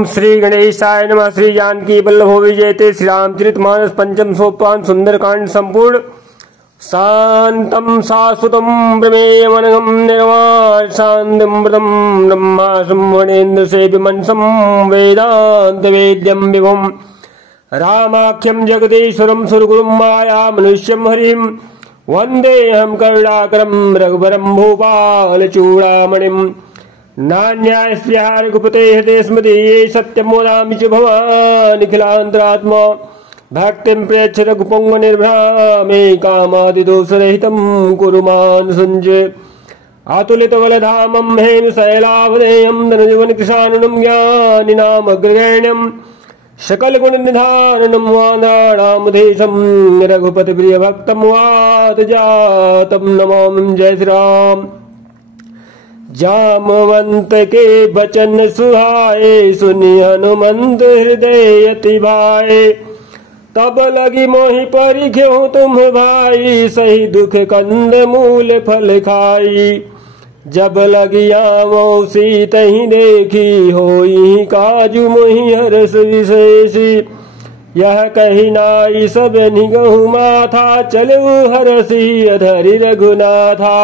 ओम श्री गणेशाय नमः। श्री जानकी वल्लभो विजयते। श्री रामचरितमानस पंचम सोपान सुंदरकांड संपूर्ण। शांतम शाश्वतम प्रमेयमनघम निर्वाण शांतिम व्रतम ब्रह्मा संवनेन्द्र सेविमनसं वेदांत वेद्यम विभुम रामाख्यम जगदीश्वरम सुरगुरुम माया मनुष्यम हरिम वंदेहम करुणाकरम रघुवरम भूपाल चूड़ामणिम नान्यास्यार गुपते हृदय स्मृति सत्यम वदामि च भवान् निखिलान्तरात्मा भक्तिं प्रेक्ष्य रघुपंग निर्भ्रामे कामादिदोषरहितं कुरु मान् संजय अतुलित बलधामं हेम शैलाभदेयं धनजीवन कृशाननं ज्ञानिनाम अग्रगण्यं सकल गुण निधाननं वानराणामधीशं रघुपति प्रिय भक्तं वात जातं नमामि। जय श्री राम। जामवंत के बचन सुहाए सुनि हनुमंत हृदय अति भाए तब लगी मोहि परिख्यो तुम भाई सही दुख कंद मूल फल खाई जब लगी आवो सीतहि देखी होई काजू मोहि हरस विशेषी यह कही नाई सब निगहु माथा चलु हरसी अधरि रघुनाथा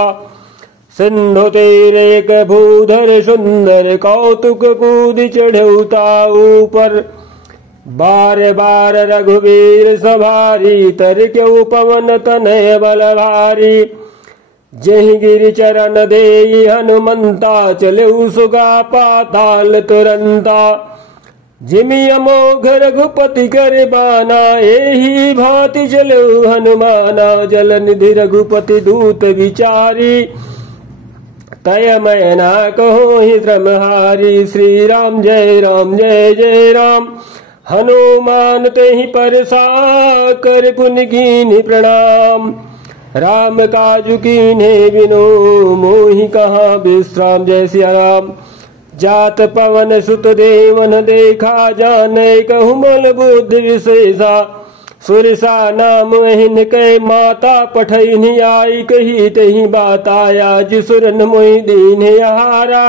सिंधु तेरे एक भूधर सुंदर कौतुक कूद चढ़ौता ऊपर बार बार रघुवीर सवारी तर क्यों पवन तनय बल भारी जहि गिरि चरण देई हनुमंता चले सुगा पाताल तुरंता जिमि अमोघ रघुपति कर बाना एही भांति चलो हनुमाना जल निधि रघुपति दूत विचारी तय मैं ना कहो ही श्रमहारी। श्री राम जय जय राम। हनुमान ते ही परसा कर पुन कीन्हि प्रणाम राम काजु कीन्हे बिनु मोहि कहाँ विश्राम। जय सिया राम। जात पवन सुत देवन देखा जाने कहूमल बुद्धि विशेषा सुरसा नाम हिन के माता पठैनि आई कही तही बात आया जिसुरन मोहि दीन हारा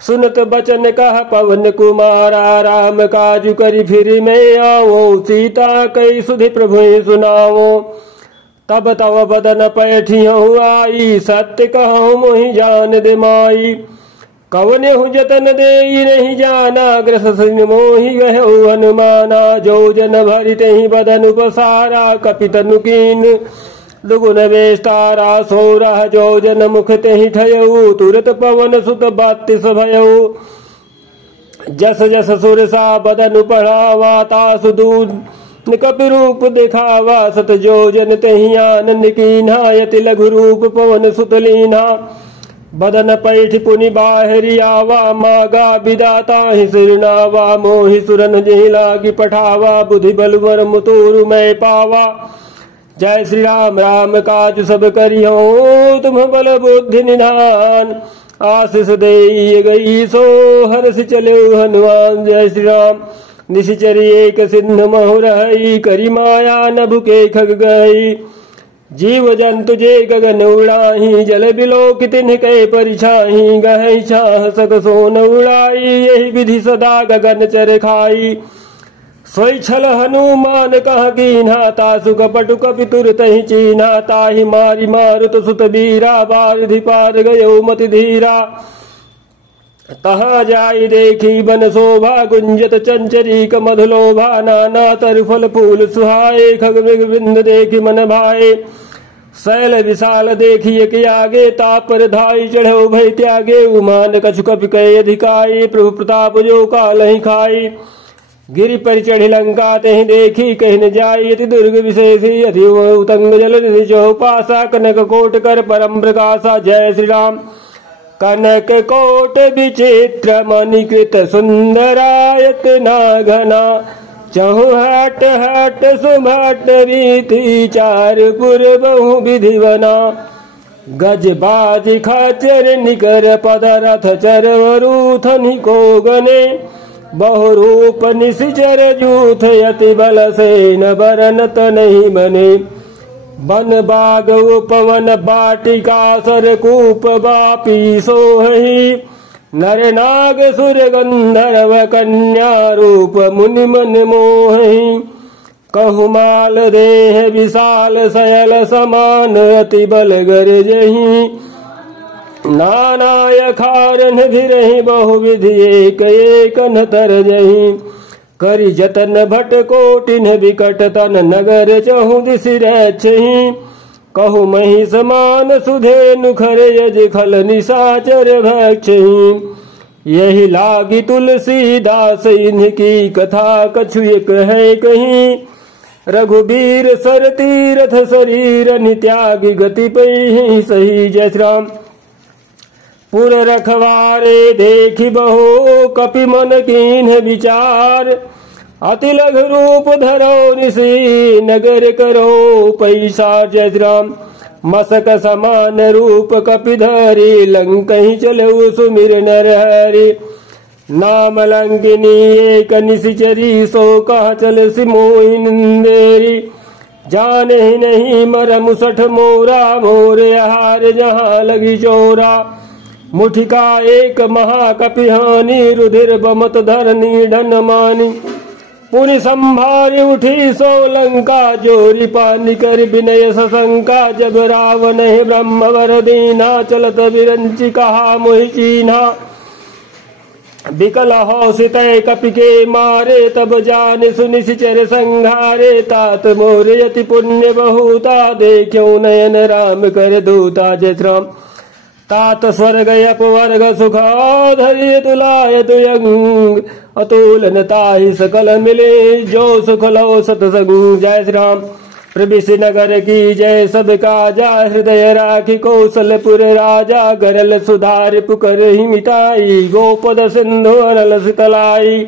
सुनत बचन कह पवन कुमारा राम काजु करि फिर मैं आओ सीता कई सुधि प्रभु सुनाओ तब तव बदन पैठियहु आई सत्य कहूँ मोहि जान दे माई कवने हूँ जतन दे नहीं जाना ग्रस मोहि गहु हनुमाना जो जन भरिते ही बदन उपसारा कपितनु कीन दुगुन वेस्तारा सोरह जो जन मुख ते ही ठयऊ तुरत पवन सुत बातिस भयऊ जस जस सुरसा बदन पढ़ावा तासु दूध कपि रूप दिखावा सत जो जन ते ही आनंद कीन्हा यति लघु रूप पवन सुत लीन्हा बदन पैठ पुनि बाहरी आवा मागा विदाता ही सिरनावा मोहि सुरन जी लागी पठावा बुद्धि बलवर मुतुरु मैं पावा। जय श्री राम। राम काज सब करियो तुम बल बुद्धि निधान आशीष दे गई सो हर्ष चले हनुमान। जय श्री राम। निशिचरी एक सिंधु महु रही करी माया नभु के खग गई जीव जंतु जे गगन उड़ाही जल बिलोक तिन्ह के परिछाही गहै छाह सक सोन उड़ाई यही विधि सदा गगन चर खाई सोई छल हनुमान कह कीन्हा तासु कपटु कपि तुरत ही चीन्हा ताहि मारी मारुत सुत बीरा बारिधि पार गयो मति धीरा तहाँ जाई देखी बन शोभा गुंजत चंचरी मधुलोभा नाना तर फल फूल सुहाए खग मृग बिंद देखी मन भाए शैल विशाल देखिए कि आगे तापर धाई चढ़ो भय त्यागे उमान कछु कपि कय अधिकाई प्रभु प्रताप जो काल ही खाई गिरि पर चढ़ी लंका ते देखी कहीं न जाई अति दुर्ग विशेषी अति उतंग जल निधि चौपासा कनक कोट कर परम प्रकाशा। जय श्री राम। कनक कोट विचित्र मणिकृत सुंदरायत ना घना चहु हट हट सुभट रीति चार पुर बहु विधि बना गज बाज खाचर निकर पद रथ चरवरूथ निको गने बहुरूप निशिचर जूथ यति बल सेन बरनत नहीं बने बन बाग पवन बाटिका सरकूप बापी सोहि नर नाग सुर गंधर्व कन्या रूप मुनि मन मोहि। कहु माल देह विशाल सयल समान अति बल गरजहि। नाना यखारन भिरहि बहुविधि एक एक न तरजहि। करि जतन भट कोटिन विकट तन नगर चहु दिस रक्षहि। कहु मही समान सुधेनु खर यज खल निशाचर भक्षहि। यही लागी तुलसीदास इनकी कथा कछु एक है कहीं। रघुबीर सर तीरथ शरीर नित्यागी गति पई सही। जय श्री राम। पुर रखवारे देखी बहु कपि मन कीन्ह विचार। अति लघु रूप धरो निसी नगर करो पैसा। जय श्री राम। मसक समान रूप कपि धरी लंकहि चलऊ सुमिर नर हरि। नाम लंकिनी एक निशिचरी सो कह चल सिमोहि निंदेरी। जाने ही नहीं मर मुसठ मोरा मोर हार जहाँ लगी चोरा। मुठिका एक महाकपिहानी रुधिर बमत धरनी ढन मानी। पुनि संभारी उठी सो लंका जोरी पानी कर विनय सशंका। जब रावण ब्रह्म वर दीना चलत विरंची कहा मोहि चीन्हा। विकल हौसित कपि के मारे तब जान सुनिशिचर संघारे। तात मोर यति पुण्य बहुता देखो नयन राम कर दूता। जय श्री राम। तात स्वर्ग अपवर्ग सुख धैर्य तुलाय तुयंग। अतुलन ताहि सकल मिले जो सुख लो सतसंग। जय श्री राम। प्रविश नगर की जय सब काजा। हृदय राखी कौशलपुर राजा। गरल सुधार पुकर ही मिटाई। गोपद सिंधु अनल सितलाई।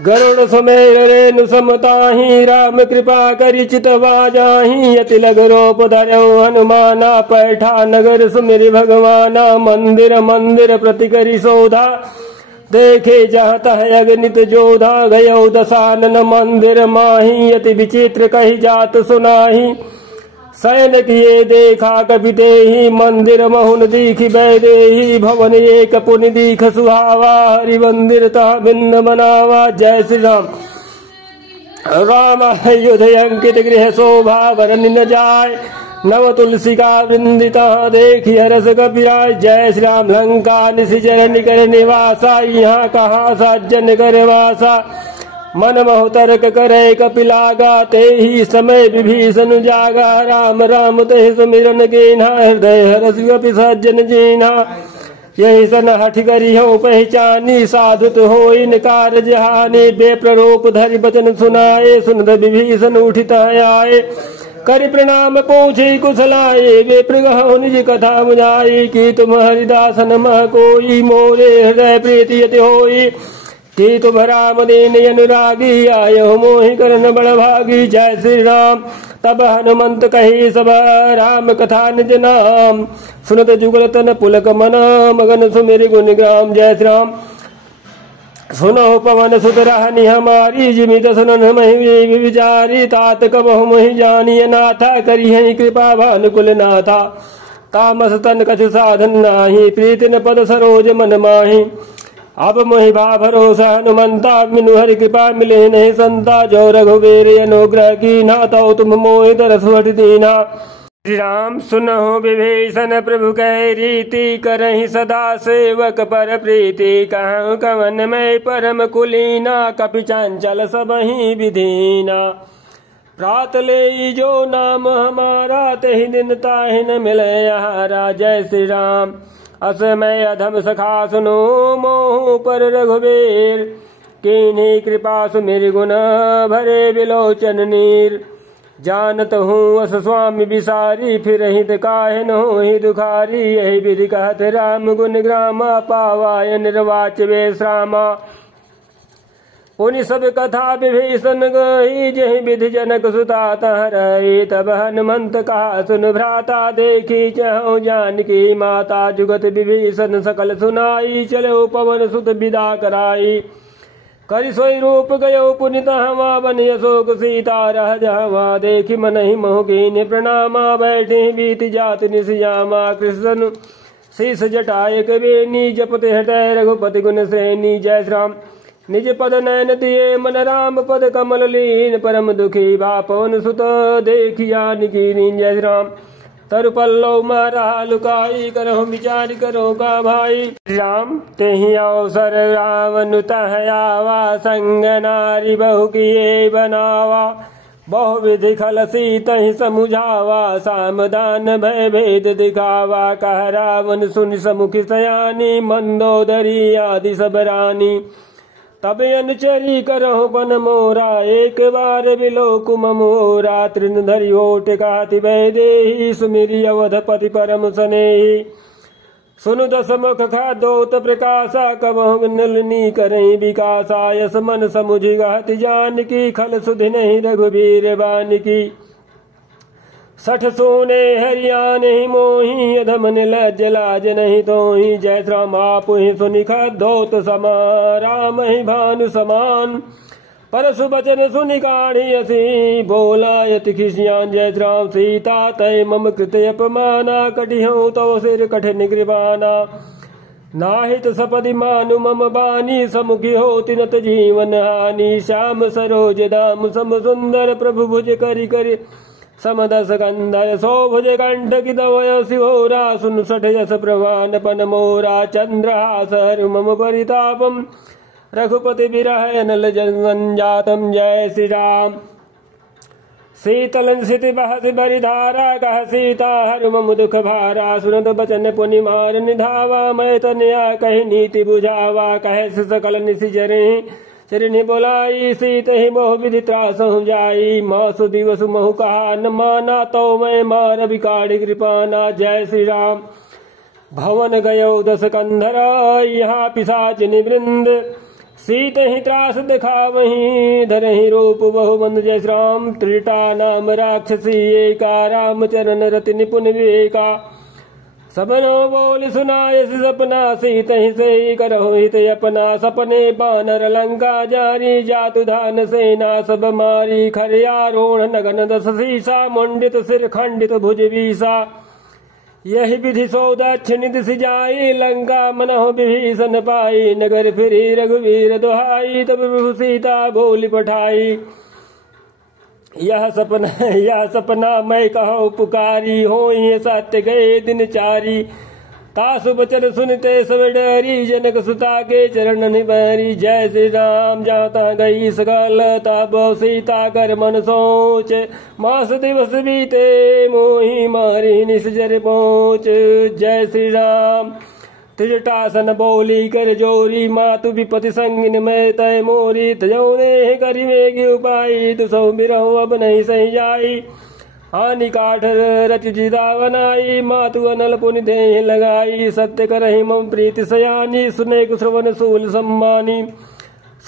गरुड़ सुमेर रेणु समताही। राम कृपा करि चितवा जाही। अति लघु रूप धरौ हनुमाना। पैठा नगर सुमिरि भगवाना। मंदिर मंदिर प्रति करि शोधा। देखे जहाँ तह अगणित जोधा। गयो दशानन मंदिर माही। अति विचित्र कही जात सुनाही। शयन किए देखा कपि तेहि। मंदिर महुन दीखि बैदेहि। भवन एक पुनि दीख सुहावा। हरि मंदिर तह भिन्न बनावा। जय श्री राम। राम युध अंकित गृह शोभा वरन न जाय। नव तुलसिका वृंदिता देखी हरस कपिराय। जय श्री राम। लंका निशिचर निकर निवासा। यहाँ कहा सज्जन कर वासा। मन महु तर्क करे कपिलागा। ते ही समय विभीषण जागा। राम राम ते सुमिरन कीन्हा। हृदय हरस कपि सज्जन जीन्हा। यही सन हठ करी हो पहचानी। साधुत हो इन कारज हानि। बेप्ररूप धरि बचन सुनाए। सुनत विभीषण उठित आए। करि प्रणाम पूछी कुशलाए। वे प्रगहो निज कथा बुझाई। कि तुम हरिदासन मह कोई। मोरे हृदय प्रीति यति होई। कि तुम राम दीन अनुरागी। आयो मोहि करन बड़ भागी। जय श्री राम। तब हनुमंत कही सब राम कथा निज नाम। सुनत जुगल तन पुलक मन मगन सुमिरि गुण ग्राम। जय श्री राम। सुनो पवन सुत रहनी हमारी। जिमित सुनन महि विचारी। तात कबहु मोहि जानिय नाथा। करी है कृपा भानुकुल नाथा। तामस तन कछु साधन नाही। प्रीतिन पद सरोज मन माही। अब मोहि भा भरोसा हनुमंता। मिनु हरि कृपा मिले नहीं संता। जो रघुवीर अनुग्रह कीन्हा। तो तुम मोहि तरस वट दीन्हा। श्री राम। सुनहु विभीषण प्रभु कै रीति। करहि सदा सेवक पर प्रीति। कहूँ कवन में परम कुलीना। कपि चंचल सबहि विधीना। प्रात ले जो नाम हमारा। तेहि दिन ताहि न मिले आहारा। जय श्री राम। असमय अधम सखा सुनो मोहु पर रघुवीर। कीन्ही कृपा सुमिरि गुण भरे बिलोचन नीर। जानत हूँ अस स्वामी बिसारी। फिर हित काहे न होहि दुखारी। यही विधि कहत राम गुण ग्रामा। पावाय निर्वाच बेश्रामा। पुनि सब कथा विभीषण गई। जहि विधि जनक सुता तह रही। तब हनुमंत कहा सुन भ्राता। देखी चहु जानकी माता। जुगत विभीषण सकल सुनाई। चलो पवन सुत विदा कराई। करि सोई रूप गयो पुनि तहवा। बन अशोक सीता रह जहवा। देखि मनहि मोह कीन्ह प्रणामा। बैठे बीत जात निस जामा। कृष्ण शीस जटाए बेनी जपते हृदय रघुपति गुण श्रेणी। जय श्री राम। निज पद नयन दिए मन राम पद कमल लीन परम दुखी बा पवन सुत देखिया निकीनीन। जय श्री राम। तरु पल्लव मारा लुकाई करहु विचार करो का भाई। राम तेहि अवसर रावण तह आवा संग नारी बहु किए बनावा। बहु विधि खल सीतहि समुझावा सामदान भय भेद दिखावा। कह रावण सुन समुख सयानी मंदोदरी आदि सब रानी। तब अनुचरी करहु बन मोरा एक बार बिलोकु मोरा। तृण धरि ओट काति भय देहि सुमिरि अवधपति परम सनेहि। सुनु दस मुख खादोत प्रकाशा कबहु नलिनी करहि विकासा। यस मन समुझि गहति जानकी खल सुधि नहीं रघुबीर बानिकी। सठ सोने हरियाने मोही अधम निलज्ज लाज नहीं तोही। जय श्री राम। आपुहि सुनि खदोत समा राम ही भानु समान। परसु बचन सुनि काढ़ी असी बोला यति खिसियान। जय श्री राम। सीता तय मम कृत अपमाना कटिहु तो सिर कठिन कृपाना। नाहित सपदि मानु मम बानी समुखी होति नत जीवन हानि। श्याम सरोज दाम सम सुंदर प्रभु भुज करि करि समदस कंधर। सो भुज कंठ की दवय शिवोरा सुन सठ यस प्रवान पन मोरा। चंद्रहास हरु मम परितापम रघुपति विरह नल जन्जातम। जय श्री राम। शीतलन सिति बहसि बरिधारा कह सीता हरु मम दुख भारा। सुनत बचन पुनि मार निधावा मैं तनया कहि नीति बुझावा। कह सकल निशि जरे चरणी बोलाई सीत ही मोह विधि त्रासहु जाई। मासु दिवस महु कहा न माना तो मैं मार विकाढ़ कृपाना। जय श्री राम। भवन गयो दस कंधर यहाँ पिशाचिनी वृंद। सीत ही त्रास दिखावहीं धरहि रूप बहु बंद। जय श्री राम। त्रिटा नाम राक्षसी एका राम चरण रति निपुण विवेका। सबनो बोल सुनाय सपना सीत ही से करहु हित अपना। सपने बानर लंका जारी जातु धान सेना सब मारी। खरियारोहण नगन दस सीसा मुंडित सिर खंडित भुज बीसा। यही विधि सौदक्ष निधि जाई लंका मनहु विभीषण पाई। नगर फिरी रघुवीर दुहाई तब प्रभु सीता बोली पठाई। यह सपना मैं कहो पुकारी होई सत्य गए दिन चारी। तासु बचन सुनते सब डरी जनक सुता के चरण निबरी। जय श्री राम। जाता गई सकल तब सीता कर मन सोच। मास दिवस बीते मोही मारी निसजर पहुँच। जय श्री राम। त्रिजटासन बोली कर जोरी मातु विपति संगिन में तय मोरी। तजौ ने करिवेगी उपाई दुसौ बिरहु अब नहीं सही जाई। हानि काठ रच जिदा बनाई मातु अनल पुनि देह लगाई। सत्य करहि मम प्रीति सयानी सुने कुश्रवण सूल सम्मानी।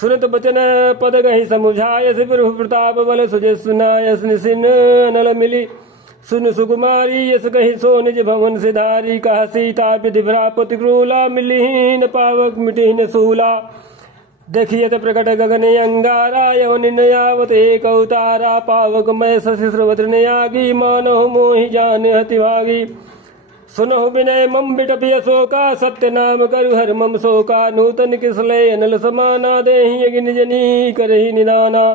सुनत बचन पद गहि समुझाय प्रभु प्रताप बल सुजय सुनाय। निसिन अनल मिली सुन सुकुमारी यस कहि सो निज भवन सिधारी। कह सीता विधि भ्रापति क्रूला मिलिहीन पावक मिटिहीन सूला। देखियत प्रकट गगन अंगारा यौनि नयावत एक अवतारा। पावक मैं शशि श्रवतृणयागी मानहु मोहि जान हति भागी। सुनहु विनय मम बिटप यशोका सत्य नाम करु हर मम शोका। नूतन किसले अनल समाना देहि यज्ञ निजनी करहि निदाना।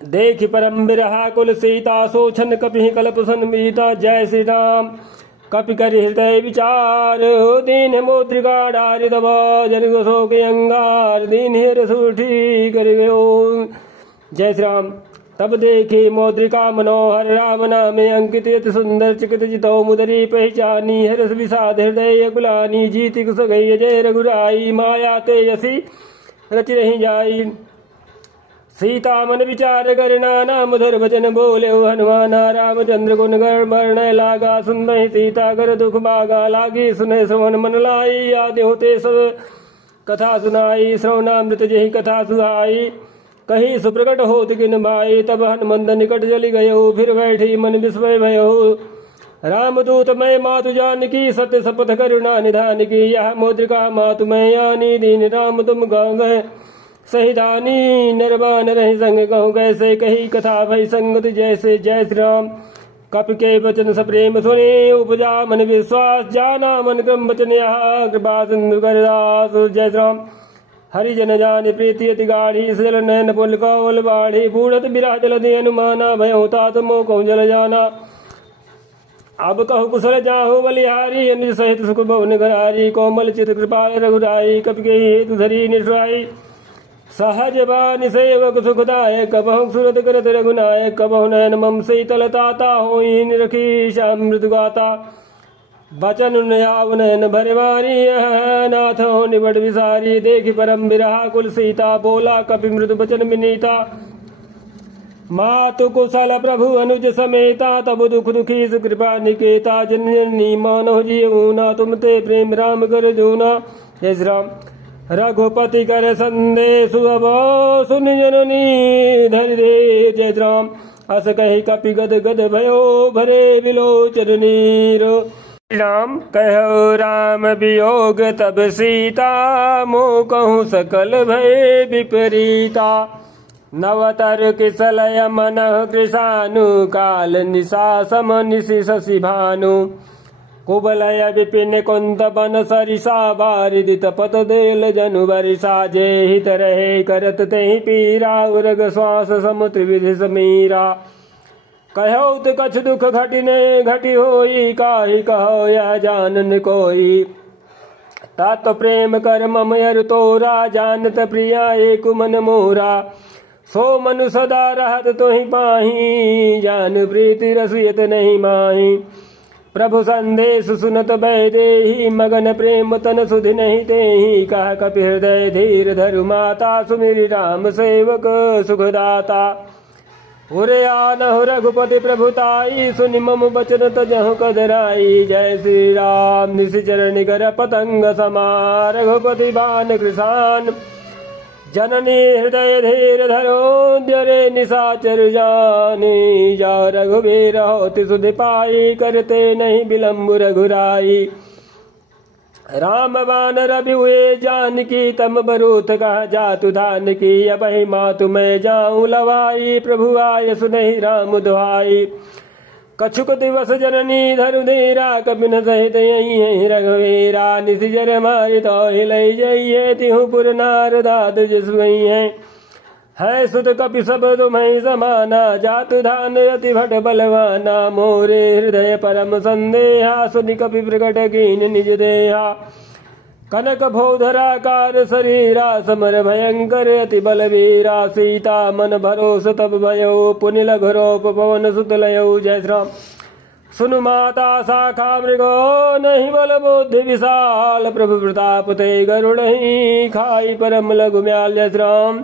देखि परम बिरहा कुल सीता सोछन कपि कल्प सन्मीता। जय श्री राम। कपि कर हृदय विचार दीन मोद्रिका डारि दबा। जन गोसो के अंगार दीन हिर सूठी कर गयो। जय श्री राम। तब देखे मौद्रिका मनोहर राम नामे अंकित यति सुंदर चिकित जितो मुदरी पहचानी। हरस विषाद हृदय गुलानी जीति कुस गई जय रघुराई। माया ते यसी रच रही जाई। सीता मन विचार कर नाना मधुर वचन बोले हनुमाना। रामचंद्र गुण गण लागा सुनहि सीता कर दुख बागा। लागी सुने श्रवण मन लाई आदि होते सब कथा सुनाई। श्रवणामृत जही कथा सुहाई कहीं सुप्रकट होत किन भाई। तब हनुमंत निकट चली गयो फिर बैठी मन विस्मय भयो। रामदूत मैं मातु जानकी सत्य शपथ करुणा निधान की। यह मुद्रिका मातु मैं यानी दीन राम तुम गाँव गए सही दानी। नरबान रही संग कहूँ कैसे कही कथा भई संगत जैसे। जय श्री राम। कपि के वचन सप्रेम सुने उपजा मन विश्वास जाना मन क्रम वचन यहाँ कृपा सिंधु करदास। जय श्री राम। हरिजन जान प्रीति अति गाढ़ी सजल नयन पुल कौल बाढ़ी बूढ़त बिरह जल दे अनुमाना भय होता तुमो कहूँ जल जाना। अब कहु कुशल जाहु बलिहारी अनुज सहित सुख भवन घरारी कोमल चित कृपाल रघुराई कपि के हेतु धरी निश्राई सहज बानि सेवक सुखदायक कबहु सुरत करत रघुनायक कबहु नयन मम शीतलताता होई निरखी श्याम मृदु गाता बचन नयाव नयन भरवारी नाथ हो निबट विसारी देखि परम बिरहा कुल सीता बोला कपि मृदु बचन विनीता मातु कुशल प्रभु अनुज समेता तब दुख दुखी सुकृपा निकेता जननी मानो जीवना तुम ते प्रेम राम कर जूना। जय श्री राम। रघुपति कर संदेश अब सुन जननी धरि दे। जय श्री राम। अस कही कपि गद गद भयो भरे बिलोचन नीर। राम कहो राम वियोग तब सीता मोह कहूँ सकल भय विपरीता नवतर किसलय मन कृषानु काल निशा सम निशि शशि भानु कुबलय विपिन कुंत बन सरिसा बारिदित पत देल जनु बरिसा जे हित रहे करत तेहि पीरा उरग श्वास समुद्र विधि समीरा कहो त कछ दुख घटिने घटि होई काहि कहो यह जानन कोई तात प्रेम कर मम यर तोरा जानत प्रिया एक मन मोरा सो मनु सदा रहत तोहि पाही जान प्रीति रसुयत नहीं माही प्रभु संदेश सुनत बै देहि मगन प्रेम तन सुधि नहीं तेहि कह कपि हृदय धीर धरु माता सुमिरि राम सेवक सुखदाता उरे आनहु रघुपति प्रभुताई सुनि मम बचन तजहु कदराई। जय श्री राम। निशिचर निगर पतंग समा रघुपति बान कृषान जननी हृदय धीर धरो द्यरे निशाचर जानी जा रघुवीर होति सुधि पाई करते नहीं विलम्ब रघुराई राम बान रवि हुए जानकी तम बरूथ कहा जातु धान की अबहि मातु मैं जाऊं लवाई प्रभु आय सुनहि राम दुहाई कछुक दिवस जननी धरु धीरा कपिन सहित यही रघुवीरा निशिचर मारि तो हिलई जइये तिहु पुर नारदाद जिसुई है सुत कपि सब तुम्हें समाना जातु धान अति भट बलवाना मोरे हृदय परम संदेहा सुनि कपि प्रकट कीन निज देहा कनक भोधराकार शरीरा समर भयंकर अति बलवीरा सीता मन भरोस तब भयो पुनि लघुरोप पवन सुत लयो। जय श्री राम। सुनु माता शाखा मृगो नहीं बल बुद्धि विशाल प्रभु प्रताप ते गरुड़हि खाई परम लघु म्याल। जय श्री राम।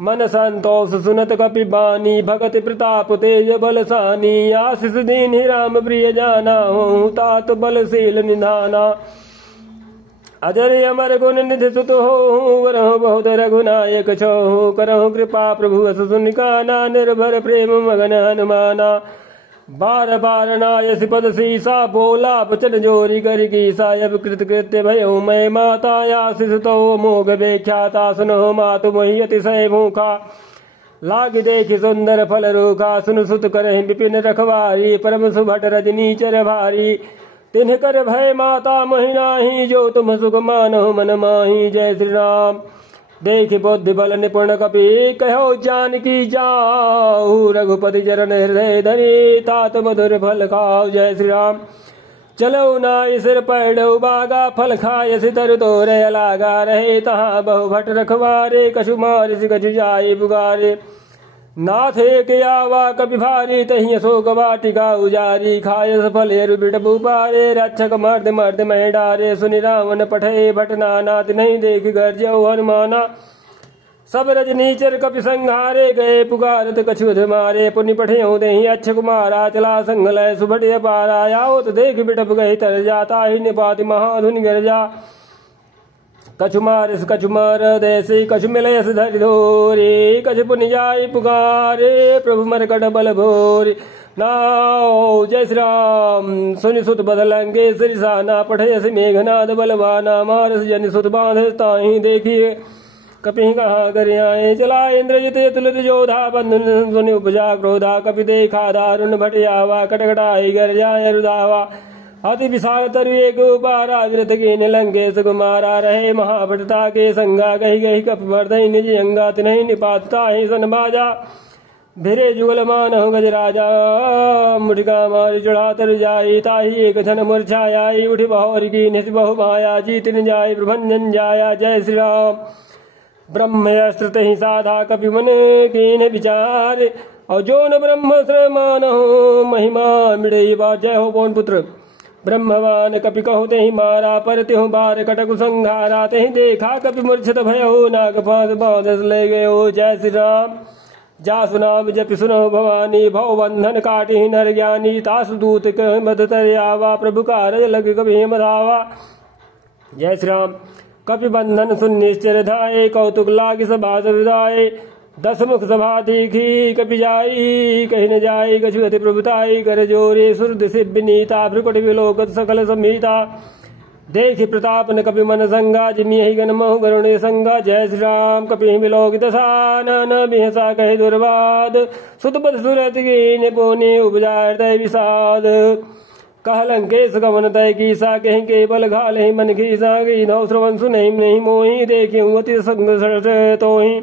मन संतोष सुनत कपि बानी भगति प्रताप तेज बलसानी आशीष दीन राम प्रिय जाना हूँ तात बलशील निधाना अजर अमर गुण निधि सुत हो वरहु बहुत रघुनायक छो करहु कृपा प्रभु अस सुन काना निर्भर प्रेम मगन हनुमाना बार बार नायसि पद सीसा बोला बचन जोरी कर गीसा अब कृत कृत्य भयो मैं माता आशीष तो मोग व्याख्याता सुनो मातु मोहि अतिशय भूखा लाग देखि सुंदर फल रूखा सुन सुत करहि विपिन रखवारी परम सुभट रजनी चर भारी तिन्ह कर भय माता मोहि नाही जो तुम सुख मानो मन माही। जय श्री राम। देखि बुद्धि बल निपुण कपि कहो जानकी जाऊ रघुपति चरण हृदय धरी तात मधुर फल खाओ। जय श्री राम। चलो नाई सिर पैडो बागा फल खाय सितर तोर लागा रहे तहाँ बहु भट रखवारे कछु मारिस कछु जाई पुगारे नाथ एक आवा कपि भारी तही अशोक वाटिका उजारी खाय सफल बिट बुपारे रक्षक मर्द मर्द मह डारे सुनि रावण पठे भटना नाथ नहीं देख गर्जो हनुमाना सब रजनीचर कपि संहारे गए पुकारत कछुध मारे पुनि पठे दही अच्छ कुमारा चला संगलय सुभट अपारा आओ तो देख बिटप गए तर जाता ही निपाति महाधुनि गर्जा कछु मारिस कछु मार देसी कछु मिलयस धरि धोरी कछु पुनि जाई पुकारे प्रभु मरकट बल भोरी नाओ। जय श्री राम। सुनि सुत बदलंगे सरिसाना पठयस मेघनाद बलवाना मारस जन सुत बांध ताहि देखिए कपि कहाँ कर आए। चला इंद्रजित तुलित जोधा बंधन सुनि उपजा क्रोधा। कपि देखा दारुण भटियावा कटकटाई गर जाए रुदावा। अति विशाल तरु एक उपारा विरत की निलंकेश कुमारा। रहे महाभटता के संगा गही गही कप वर्धई निज अंगा। तिन्हि निपातता ही सन बाजा भिरे जुगल मान हो गजराजा। मुठिका मारी चढ़ा तर जाई ताही एक धन मूर्छाई। उठ बहोर की निस बहु माया जीत न जाय प्रभंजन जाया। जय श्री राम। ब्रह्मस्त्र तहि साधा कपि मन कीन विचार। और जो न ब्रह्म श्रमान हो महिमा मिड़े बा। जय हो पवन पुत्र। ब्रह्मवान कपि कहो तेहि मारा। पर त्यों बार कटक संघारा। तेहि देखा कपि मूर्छित भयो नाग फांस बांधस ले गयो। जय श्री राम। जासु नाम जपि सुनो भवानी। भव बंधन काटि नर ज्ञानी। तासु दूत कह मद तर आवा। प्रभु कारज लग कभी मधावा। जय श्री राम। कपि बंधन सुनिश्चर धाये। कौतुक लाग सभा सुविधाये। दस मुख सभा दीखी कपि जाई। कही न जाई कछु अति प्रभुताई। कर जोरे सुरद सिव्य नीता। भ्रुकुट विलोकत सकल संहिता। देखि प्रताप न कपि मन संगा। जिमि यही गण महु गरुणे संगा। जय श्री राम। कपि विलोकित सानन बिहसा कहे दुर्वाद। सुतपत सुरत की निपुनि उपजा हृदय विषाद। कह लंकेश गमन तय कीसा। कहीं केवल घाल ही मन खीसा। गई नौ श्रवण सुनहि नहीं मोहि। देखि अति संग तोहि।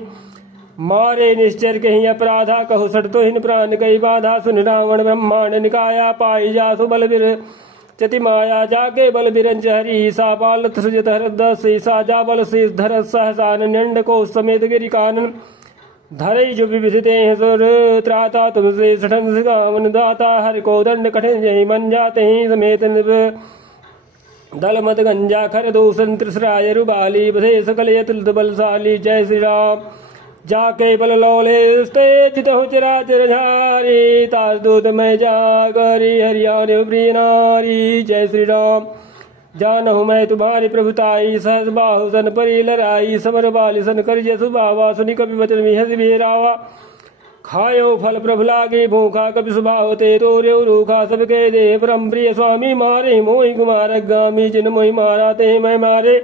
मारे निश्चर कहीं अपराधा। कहु सट तो हिन प्राण कई बाधा। सुन रावण ब्रह्मांड निकाया। पाई जासु बल बिर चति माया। जाके बल बिरंज हरी सा। बाल सृजत हरदस सा। जा बल शीष धर सहसान। नंड को समेत गिरि कानन। धरई जो विभिषिते सुर त्राता। तुमसे सठन सिगावन दाता। हर को दंड कठिन जय मन जाते ही समेत दल मत गंजा खर दूषण त्रिसराय रुबाली। बधे सकल यतुल बलशाली। जय श्री राम। जाके बल लौले जित हो चराचर झारी। तास दूत मैं जागरी हरियाणा प्रिय नारी। जय श्री राम। जानहु मैं तुम्हारी प्रभुताई। सहस बाहु सन परी लराई। समर बाली सन कर जसु बावा। सुनि कपि वचन विहस बिहरावा। खायो फल प्रभु लागे भूखा। कपि सुभाव ते तोरे रूखा। सबके दे परम प्रिय स्वामी। मारे मोहि कुमार गामी। जिन मोहि मारा ते मैं मारे।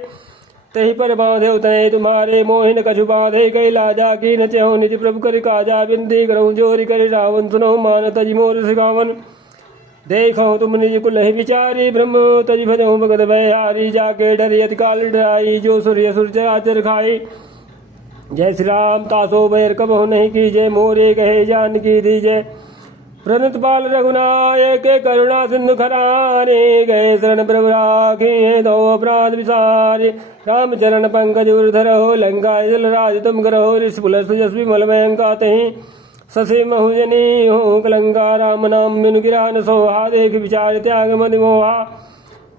तही पर बांधे तय तुम्हारे। मोहिन कछु बांधे कैला जाकी। न चहु निज प्रभु कर काजा। बिनती करहु जोरी कर रावण। सुनहु मान तज मोर सिखावन। देखो तुम निज कुल विचारी। ब्रह्म तज भजहु भगत भयहारी। जाके डरी अति काल डराई। जो सूर्य सुर चराचर खाई। जय श्री राम। तासो बैर कबहु नहीं कीजे। मोरे कहे जान की दीजे। प्रणत बाल रघुनायक करुणा सिंधु खरारे। गए शरण प्रभु राखे दो अपराध विसारे। राम चरण पंकज उर्धर हो। लंका जल राज तुम करहो। ऋषपुल सुजस्वी मल भयंका तही। ससे महुजनी हो कलंका। राम नाम बिनु गिरा न सोहा। देख विचार त्याग मद मोहा।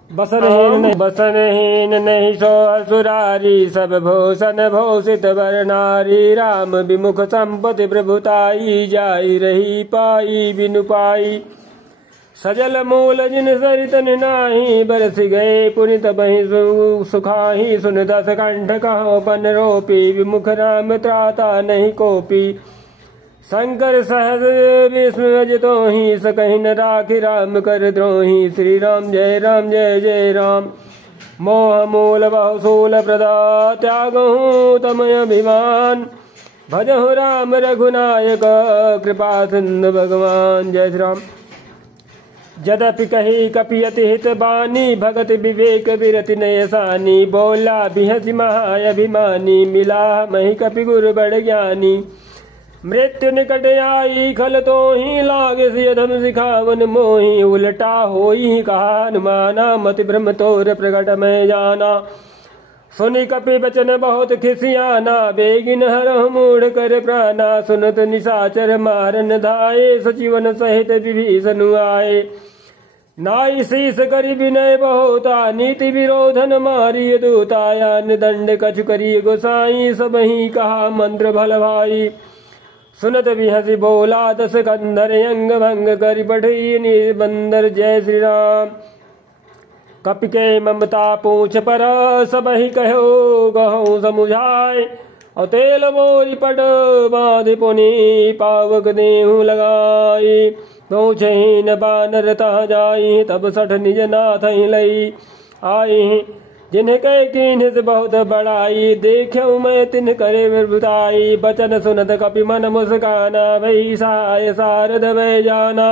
बसनहीन नहीं सो असुरारी। सब भूषण भूषित वर नारी। राम विमुख संपत्ति प्रभुताई। जाई रही पाई बिनु पाई। सजल मूल जिन सरित नाही। बरस गए पुनित बहि सुखाही। सुन दस कंठ कहो पन रोपी। विमुख राम त्राता नहीं कोपी। शंकर सहज विष्णु अजितो ही। सकहि न राखि राम कर द्रोही। श्री राम जय जय राम। मोह मूल बहुशूल प्रदा। त्यागहु तमय अभिमान। भजहु राम रघुनायक। कृपा सिंधु भगवान। जय श्री राम। जदपि कही कपि अति हित बानी। भगत विवेक विरति नयसानी। बोला बिहसि महाअभिमानी। मिला मही कपि गुरु बड़ ज्ञानी। मृत्यु निकट आई खल तो ही। लागे सिय धनु सिखावन मोहि। उलटा होई कहा हनुमाना। मति ब्रह्म तोर प्रगट मैं जाना। सुनि कपि बचन बहुत खिसियाना। बेगिन हरहु मूढ़ कर प्राणा। सुनत निशाचर मारन धाये। सचिवन सहित विभीषण आए। नाई शीस करि विनय बहुता। नीति विरोधन मारिय दूताया। निदंड कछु करिय गोसाई। सबहि कहा मंत्र भल भाई। सुनत बिहसि बोला दस कंधर। अंग भंग करि पठई निर्बंदर। जय श्री राम। कपि के ममता पूछ पर। सबहि कहो गहु समुझाए। और तेल बोरी पट बांध पुनि। पावक देहु लगाई। पहुँचहि न बानर तह जाई। तब सठ निज नाथ लई आई। जिन्हें कह कीन्ह से बहुत बड़ाई, देखूं मैं तिन करे विभुताई। बचन सुनत कपि मन मुस्काना, भई सहाय सारद भय जाना।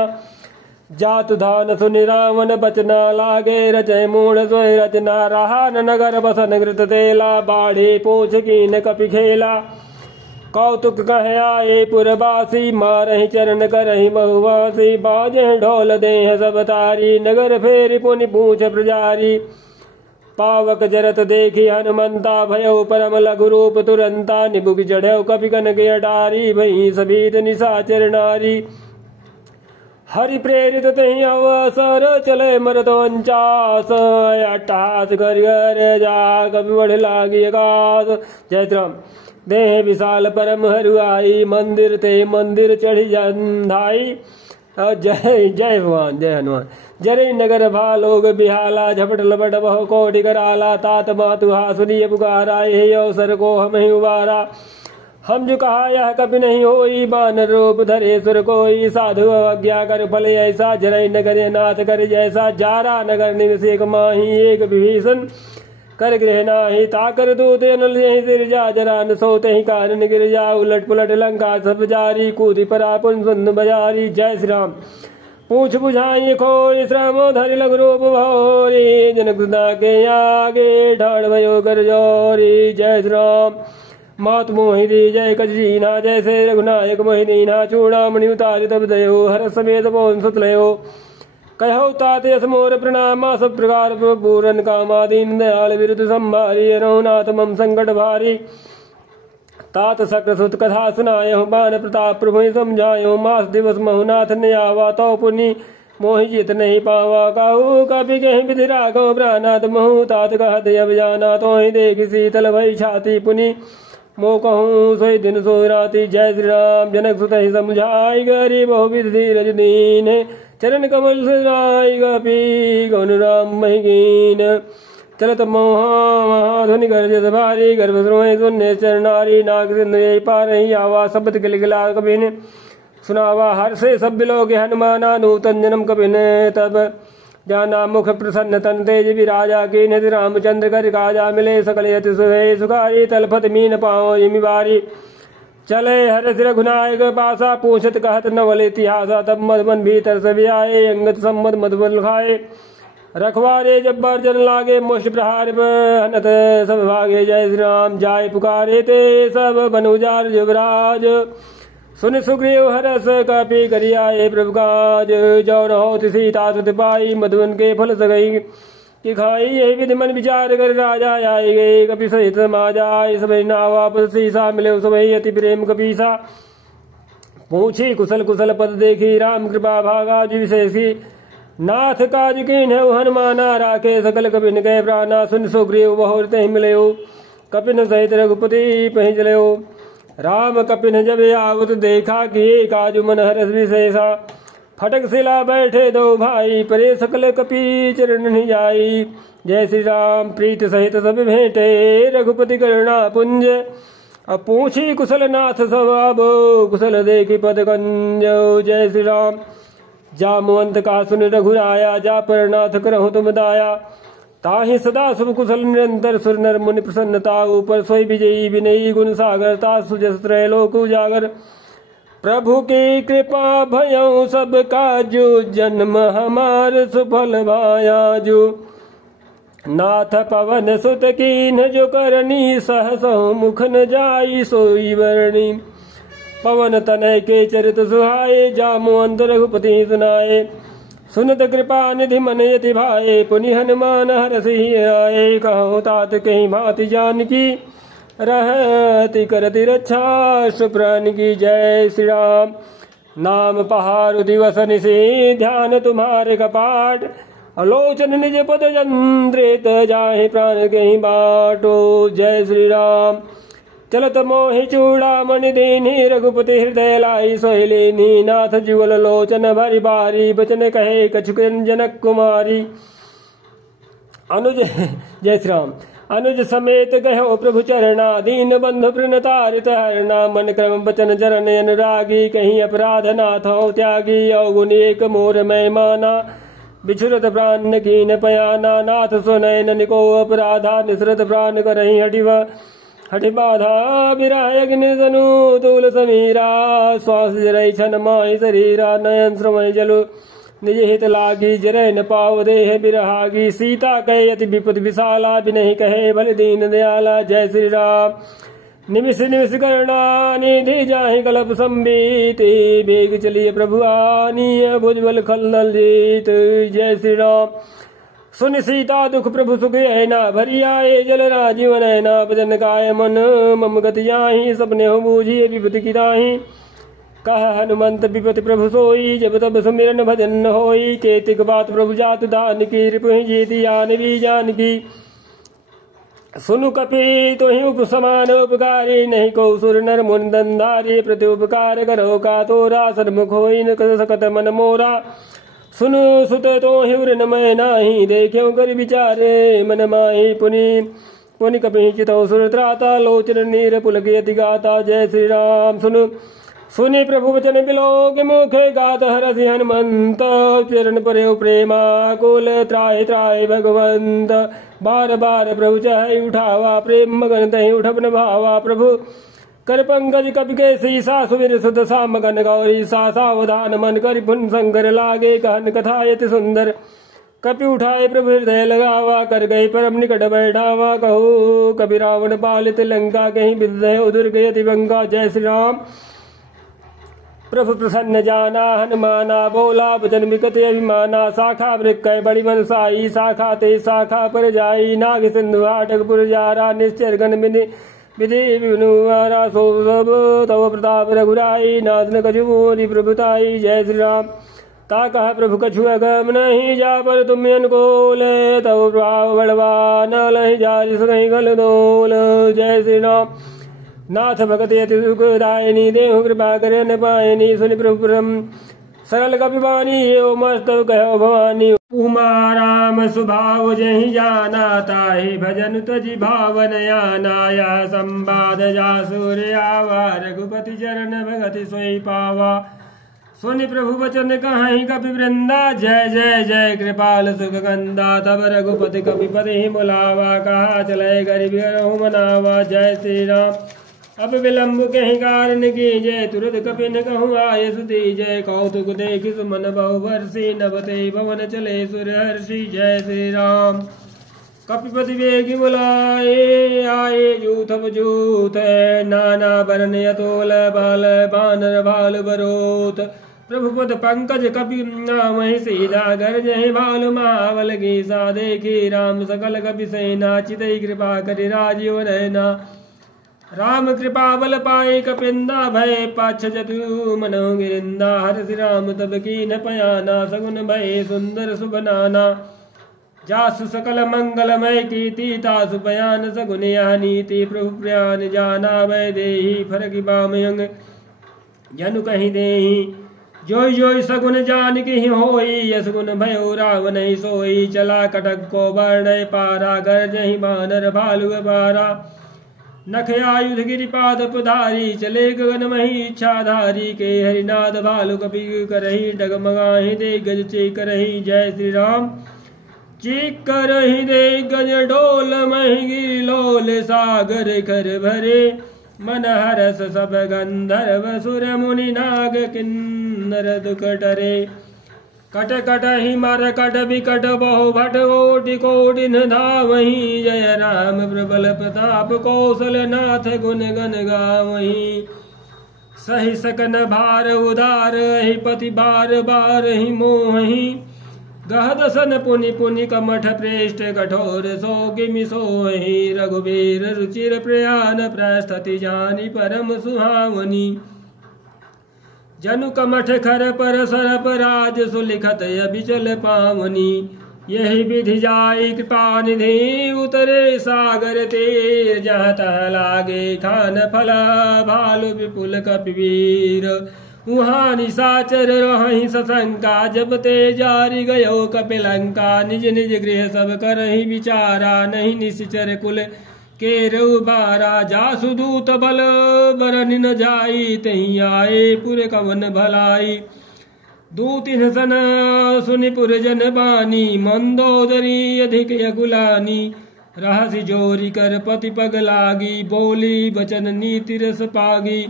जात धान सुनि रावण बचना, लागे रचय मूढ़ सोय रचना। रहा न नगर बसन घृत तेला, बाढ़े पूछ कीन कपि खेला। कौतुक कह आए पुरवासी, मारहि चरण करहि बहुवासी। बाजे ढोल देह सब तारी, नगर फेरि पुनि पूछ प्रजारी। पावक जरत देखी हनुमंता, भयो परम लघु रूप तुरंता। निबुक चढ़ो कपि कनक अटारी, भई सभीत निशाचर नारी। हरि प्रेरित तहि अवसर, चले मरत 49। अट्टहास कर जा कपि बढ़ लागी आकाश। जय श्री राम। देह विशाल परम हरुआई, मंदिर ते मंदिर चढ़ी जंधाई। जय जय भगवान, जय हनुमान। जरे नगर भालोग बिहाला, झपट लपट बहु कोटि कराला। तात मातुहा सुनिय पुकारा, यही अवसर को हम ही उबारा। हम जो कहा यह कभी नहीं होई, बानर रूप धरे सुर कोई। साधु अवज्ञा कर फल ऐसा, जरई नगर नाथ कर जैसा। जारा नगर निवस एक माही, एक विभीषण कर गृह नाही। ताकर दूत अनल यही सिर जा, जरा न सोते ही कारण गिर जा। उलट पुलट लंका सब जारी, कूदी परा पुन सुंद बजारी। जय श्री राम। पूछ बुझाई खोई, श्रम धरि लघु रूप भौरी। जनक के आगे ढाल भयो कर जोरी। जय श्री राम। मात मोहि दी जय कजीना, जैसे रघुनायक मोहि दीना। चूड़ामणि उतारि तब दयो, हर समेत पवन सुत लयो। कहो तात यस मोर प्रणामा, सब प्रकार पूरन कामा। दीन दयाल विरुद्ध संभारी, रघुनाथ मम संकट भारी। तात सक्र सुत कथा सुनायो, बान प्रताप प्रभु समझायो। मास दिवस महुनाथ ने आवा, तो पुनि मोहि जित नहीं पावा। कहू कपि कहीं विधि राघव, प्राणात महु तात कहत अब जाना। तो ही देखी शीतल भई छाती, पुनि मो कहूँ सोई दिन सोई राती। जय श्री राम। जनक सुत ही समझाई, गरीब बहु विधि धीरज दीन। चरण कमल से राय गपी, गौन राम महिगीन। चलत महाध्वनि गर्जत भारी, गर्भ श्रोहि सुन्ने चरनारी। नाग सिंधु यही पार ही आवा, शब्द गिलगिला कबि ने सुनावा। हर से सब बिलोगे हनुमाना, नूतन जन्म कबि ने तब जाना। मुख प्रसन्न तन तेज विराजा, की निधि रामचंद्र कर काजा। मिले सकल यति सुहे सुखारी, तलफत मीन पाओ जिमि बारी। चले हर रघुनायक पासा, पूछत कहत नवल इतिहासा। तब मधुबन भीतर से आए, अंगत सम्मत मधुबन खाए। रखवारे जब्बर जन लागे, मुष्ट प्रहार हनत सब भागे। जय श्री राम। जाय पुकारे ते सब बनुजार युवराज। सुन सुग्रीव हरस कपि करियाए प्रभु काज। जो न होत सीता सुत पाई, मधुबन के फल सगई कि खाई। यही विधि मन विचार कर राजा आए गए, कपि सहित समाजाय। सबहि नावा पद सीसा, मिले सबहि अति प्रेम कपीसा। पूछी कुशल कुशल पद देखी, राम कृपा भागा जी विशेषी। नाथ काज कीन्हु हनुमाना, राखे सकल कपिन के प्राणा। सुन सुग्रीव बहुत ही मिलयो, कपिन सहित रघुपति पहि चलयो। राम कपिन जब आवत देखा, किए काजु मन हरस विशेषा। फटक सिला बैठे दो भाई, परे सकल कपि चरण नहीं जाई। जय श्री राम। प्रीत सहित सब भेंटे, रघुपति करुणा पुंज। अब पूछी कुशल नाथ सब, कुशल देखी पद कंज। जय श्री राम। जामवंत का सुन रघुराया, जा पर नाथ करहु तुम दाया। ताहि सदा शुभ कुशल निरंतर, सुर नर मुनि प्रसन्नता। ऊपर सोई विजयी विनयी गुण सागर, तासु जस त्रैलोक उजागर। प्रभु की कृपा भयउ सब काजू, जन्म हमार सुफल भायाजू। नाथ पवन सुत कीन्ह जो करनी, सहसहु मुख न जाई सोई वरणी। पवन तनय के चरित सुहाए, जामवंत रघुपति सुनाए। सुनत कृपा निधि मन यति भाए, पुनि हनुमान हरषि आए। कहूँ तात कहीं भांति जानकी, रहति करति रक्षा सुप्राण की। जय श्री राम। नाम पहारु दिवस निशि, ध्यान तुम्हारे कपाट। अलोचन निज पद चंद्रित, जाहि प्राण कहीं बाटो। जय श्री राम। चलत मोहि चूड़ामणि दीन्हि, रघुपति हृदय लाई सोहिलेनी। नाथ जुगल लोचन भरि बारी, बचन कहे कछुक जनक कुमारी। अनुज जय श्री राम। अनुज समेत कहो प्रभु चरणा, दीन बंधु प्रणतारित हरणा। मन क्रम बचन चरण अनुरागी, कहीं अपराध नाथ हो त्यागी। अवगुण एक मोर मैं माना, बिछुरत प्राण कीन पयाना नाथ सुनैन निको अपराधा निसरत प्राण करही हटि बाधा विराय अग्नि तनु तूल समीरा श्वास जरई छन माही शरीरा नयन श्रमय जलु निज हित लागी जरय न पाव देह बिरहागी सीता कहे अति विपद विशाला बिनहि कहे बल दीन दयाला जय श्री राम निमिष निमिष करना निधि जाहि कल्प संबीति बेग चलिए प्रभु आनीय भुजबल खलदल जीत जय श्री राम सुन सीता दुख प्रभु सुख है ना भरी आए जल राजीवन है ना भजन काय मन मम गति जाहि सपने हो बूझिए विपति की दाही कह हनुमंत विपति प्रभु सोई जब तब सुमिरन भजन होई केतिक बात प्रभु जात दान की रिपुहि जीति आन भी जान की सुनु कपि तो ही उपसमान उपकारी नहीं को सुर नर मुन दंधारी प्रति उपकार करो का तोरा सन्मुख होई न सकत मन मोरा सुनु सुत तो ही उरन मैं नाही देख्यो कर विचारे मन माही पुनि कपि चितौ सुर त्राता लोचन नीर पुलकियति गाता जय श्री राम सुनि प्रभु वचन बिलोक मुखे गात हरसि हनुमंत चरण परे प्रेमा कुल त्राहि त्राहि भगवंत बार बार प्रभु चाहे उठावा प्रेम मगन तहि उठपन भावा प्रभु कर पंकज कपि के सीसा सुमिर सुत साम गन गौरी सा सावधान मन कर पुन शंकर लागे कहन कथा यति सुंदर कपि उठाए प्रभु हृदय लगावा कर गई परम निकट बैठावा कहू कपि रावण पालित लंका कहीं विदय उदुर गयति बंका जय श्री राम प्रभु प्रसन्न जाना हनुमाना बोला वचन विकट अभिमाना शाखा वृक्ष बड़ी मनसाई शाखा ते शाखा पर जाई नाग सिंधु हाटक पुर जारा निश्चर गण विधि विनुवारा सो सब तव प्रताप रघुराई नादन कछु मोरी प्रभुताई जय श्री राम ता कह प्रभु कछु अगम नहीं जा पर तुम अनुकूल तव प्रभाव बड़वान लहि जारी सुगहि गल दोल जय श्री राम नाथ भगत अति सुखदायिनी देहु कृपा करे न पायनी सुनि प्रभु सरल कपिवानी एव मस्तव कहो भवानी उमा राम सुभाव जहि जाना ताहि भजन तजि भावन आनाया संवाद जासुर आवा रघुपति चरण भगति सोई पावा सुनि प्रभु वचन कहि कपि वृंदा जय जय जय कृपाल सुख गंदा तब रघुपति कपिपति बुलावा कहा चले गरीब मनावा जय श्री राम अब विलम्ब कहीं कारण की जय तुरत कपिन कहूँ आय सुधी जय कौतुक देख सुमन बहु वर्षि नभते भवन चले सुर हर्षि जय श्री राम कपिपति वेग बुलाए आए जूथ जूथ नाना बरन यतोल बाल बानर बाल बरोत प्रभु पद पंकज कपि वही सीधा घर जय बाल महावल की सा देखी राम सकल कपि सेना चितई कृपा करि राजीव रहना राम कृपा बल पाए कपिंदा भय पाछ जतु मनो गिरिंदा हर राम तब की न पयाना सगुन भय सुंदर सुबनाना जासु सकल मंगलमय कीर्ति तासु बयान सगुन यह नीति प्रभु प्रयान जाना वै देहि फरक बामयंग जनु कहीं देहि जोई जोई सगुन जान की होई यसगुन भयो रावण सोई चला कटक को बर्ण पारा गर्जहि बानर भालु बारा नख आयुध गिरिपाद पधारी चले गगन मही इच्छाधारी के हरिनाद भालु कपि करही डगमगाहि दे गज चेक करही जय श्री राम चेक करही दे गज डोल मही गिर लोल सागर कर भरे मन हरस सब गंधर्व सुर मुनि नाग किन्नर दुख टरे कट कट ही मर कट विकट बहु भट कोटि कोटि धावही जय राम प्रबल प्रताप कौशल नाथ गुण गण गावही सही सकन भार उदार ही पति बार बार ही मोहि गहदसन पुनि पुनि कमठ प्रेष्ठ कठोर सो किमि सोहि रघुबीर रुचिर प्रयान प्रस्थति जानी परम सुहावनी जनु कमठ खर पर सरप राज सुलिखत अभिचल पावनी यही विधि जाई कृपा निधि उतरे सागर तेर जहाँ तह लागे खान फला भालु विपुल कपिवीर उहाँ निशाचर रहि सशंका जब ते जारी गयो कपिलंका निज निज गृह सब करहि विचारा नहीं निश्चर कुल केरु बारा जासु दूत बल बरन न जाई तही आए पुर कवन भलाई दूतिन सन सुनि पुरजन बानी, मंदोदरी अधिक यकुलानी। रहसि जोरी कर पति पग लागी, बोली बचन नीति रस पागी।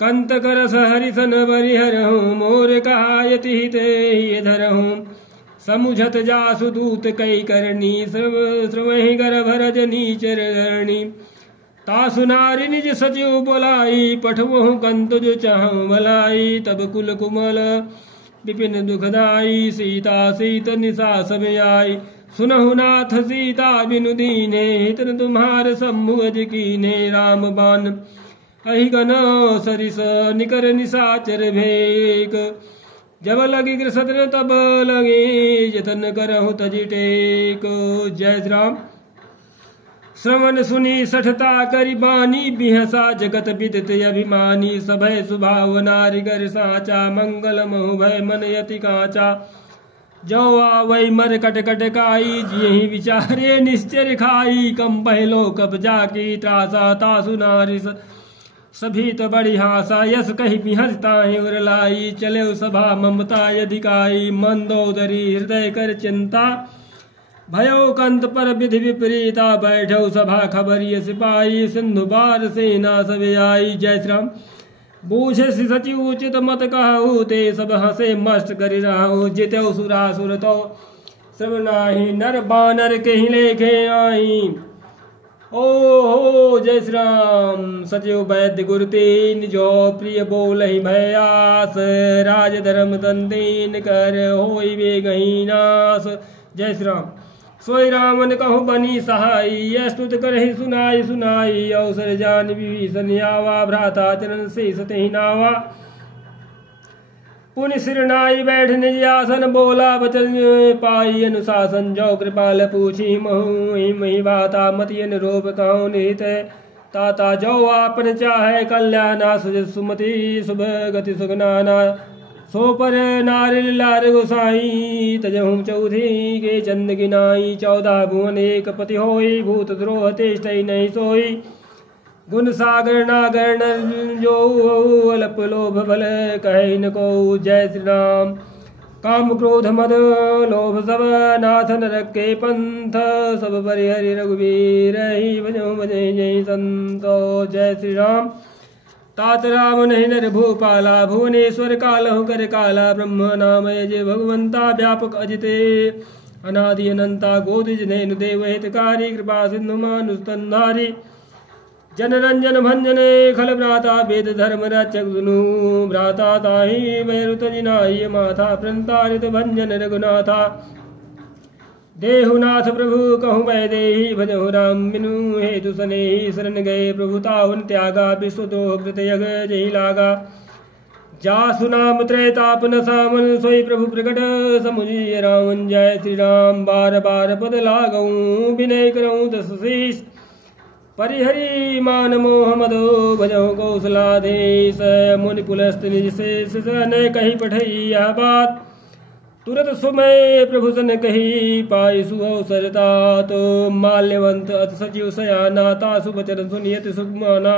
कंत करस हरिसन बरिहरहूँ, मोर कहायति हिते धरहूँ। समुझत जासु दूत कई करनी, श्रवहि गर्भ रजनी चरणी। तासु नारी निज सचिव बोलाई, पठवहु कंत जो चाहूँ भलाई। तब कुल कुमल विपिन दुखदाई, सीता सीत निशा सब आई। सुनहु नाथ सीता बिनु दीने, हितन तुम्हार सम्मुख कीने। राम बान अहिगन सरिस, निकर निशाचर भेक। जब लगी कृष्ण तब लगी, जतन करहु तजि टेक। जय श्री राम। श्रवण सुनी सठता करि बानी, बिहसा जगत विदित अभिमानी। सभय सुभाव नारिगर साचा, मंगल महु भय मन यति काचा। जो आवै मर कट कट काई, जिहि विचारे निश्चर खाई। कम पहलो कब जाकी त्रासा, तासु नारी सभी तो बड़ी हासा। यस कही बिहसता उर लाई, चले सभा ममता यधिकाई। मंदोदरी हृदय कर चिंता, भयो कंत पर विधि विपरीता। बैठो सभा खबरिय सिपाही, सिंधु बार सेना सब आई। जय श्री राम। बूझे सचिव उचित मत कहू, ते सब हंसे मस्त करि रहू। जितेउ सुरासुर तो श्रवनाहि, नर बानर कहि लेखे आई। ओ हो जय श्री राम। सचिव वैद्य गुरु तीन, जो प्रिय बोलहि भयास। राज धर्म दंदीन कर, होई वे गही नास। जय श्री राम। सोई रामन कहु बनी सहाई, यह स्तुत करहि सुनाई सुनाई। अवसर जान विभीषण आवा, भ्राता चरण से सतहि नावा। पुनि सिरनाई बैठ निज आसन, बोला बचन पाई अनुशासन। जो कृपाल पूछी महु, मही बाता मति अनुरूप कहूँ निहित। ताता जो आपन चाहे कल्याणा, सुज सुमति शुभ गति सुगनाना। सो पर नारिल लार गोसाई, तजहुम चौधरी के चंद गिनाई। 14 भुवन एक पति होई, भूत द्रोह तेष्टि नहीं सोई। गुण सागर नागर जो, अल्प लोभ बल कहे न को। जय श्री राम। काम क्रोध मद लोभ सब, नाथ नरक के पंथ। सब परिहरि रघुवीर, ही भजो भजै जय संतो। जय श्री राम। तात राम नहीं नर भूपाला, भुवनेश्वर कालहु कर काला। ब्रह्म नाम जय भगवंता, व्यापक अजिते अनादि अनंता। गोदिज नैन देव हितकारी, कृपा सिंधु मानुष तंधारी। जन रंजन भंजने खल भ्राता, वेद धर्म रक्षक सुनु। भ्राता ताहि भैरुत जिनाय माथा, प्रंतारित भंजन रघुनाथा। देहुनाथ प्रभु कहूँ मैं देहि, भजहु राम बिनु हेतु सनेहि। शरण गए प्रभु ताहुन त्यागा, विश्व दोह कृत यग जहि लागा। जासु नाम त्रैताप न सामन, सोई प्रभु प्रकट समुझिय रावण। जय श्री राम। बार बार पद लागऊं, विनय करऊं दस शीष। परिहरि मान मोह मदो, भजहु कौशलाधीश। मुनि पुलस्त निज शेष, न कही पठई यह बात। तुरत सुमय प्रभु सन कही, पाई सुअवसर तात। माल्यवंत अत सचिव सयाना, तासु बचन सुनियत सुगमाना।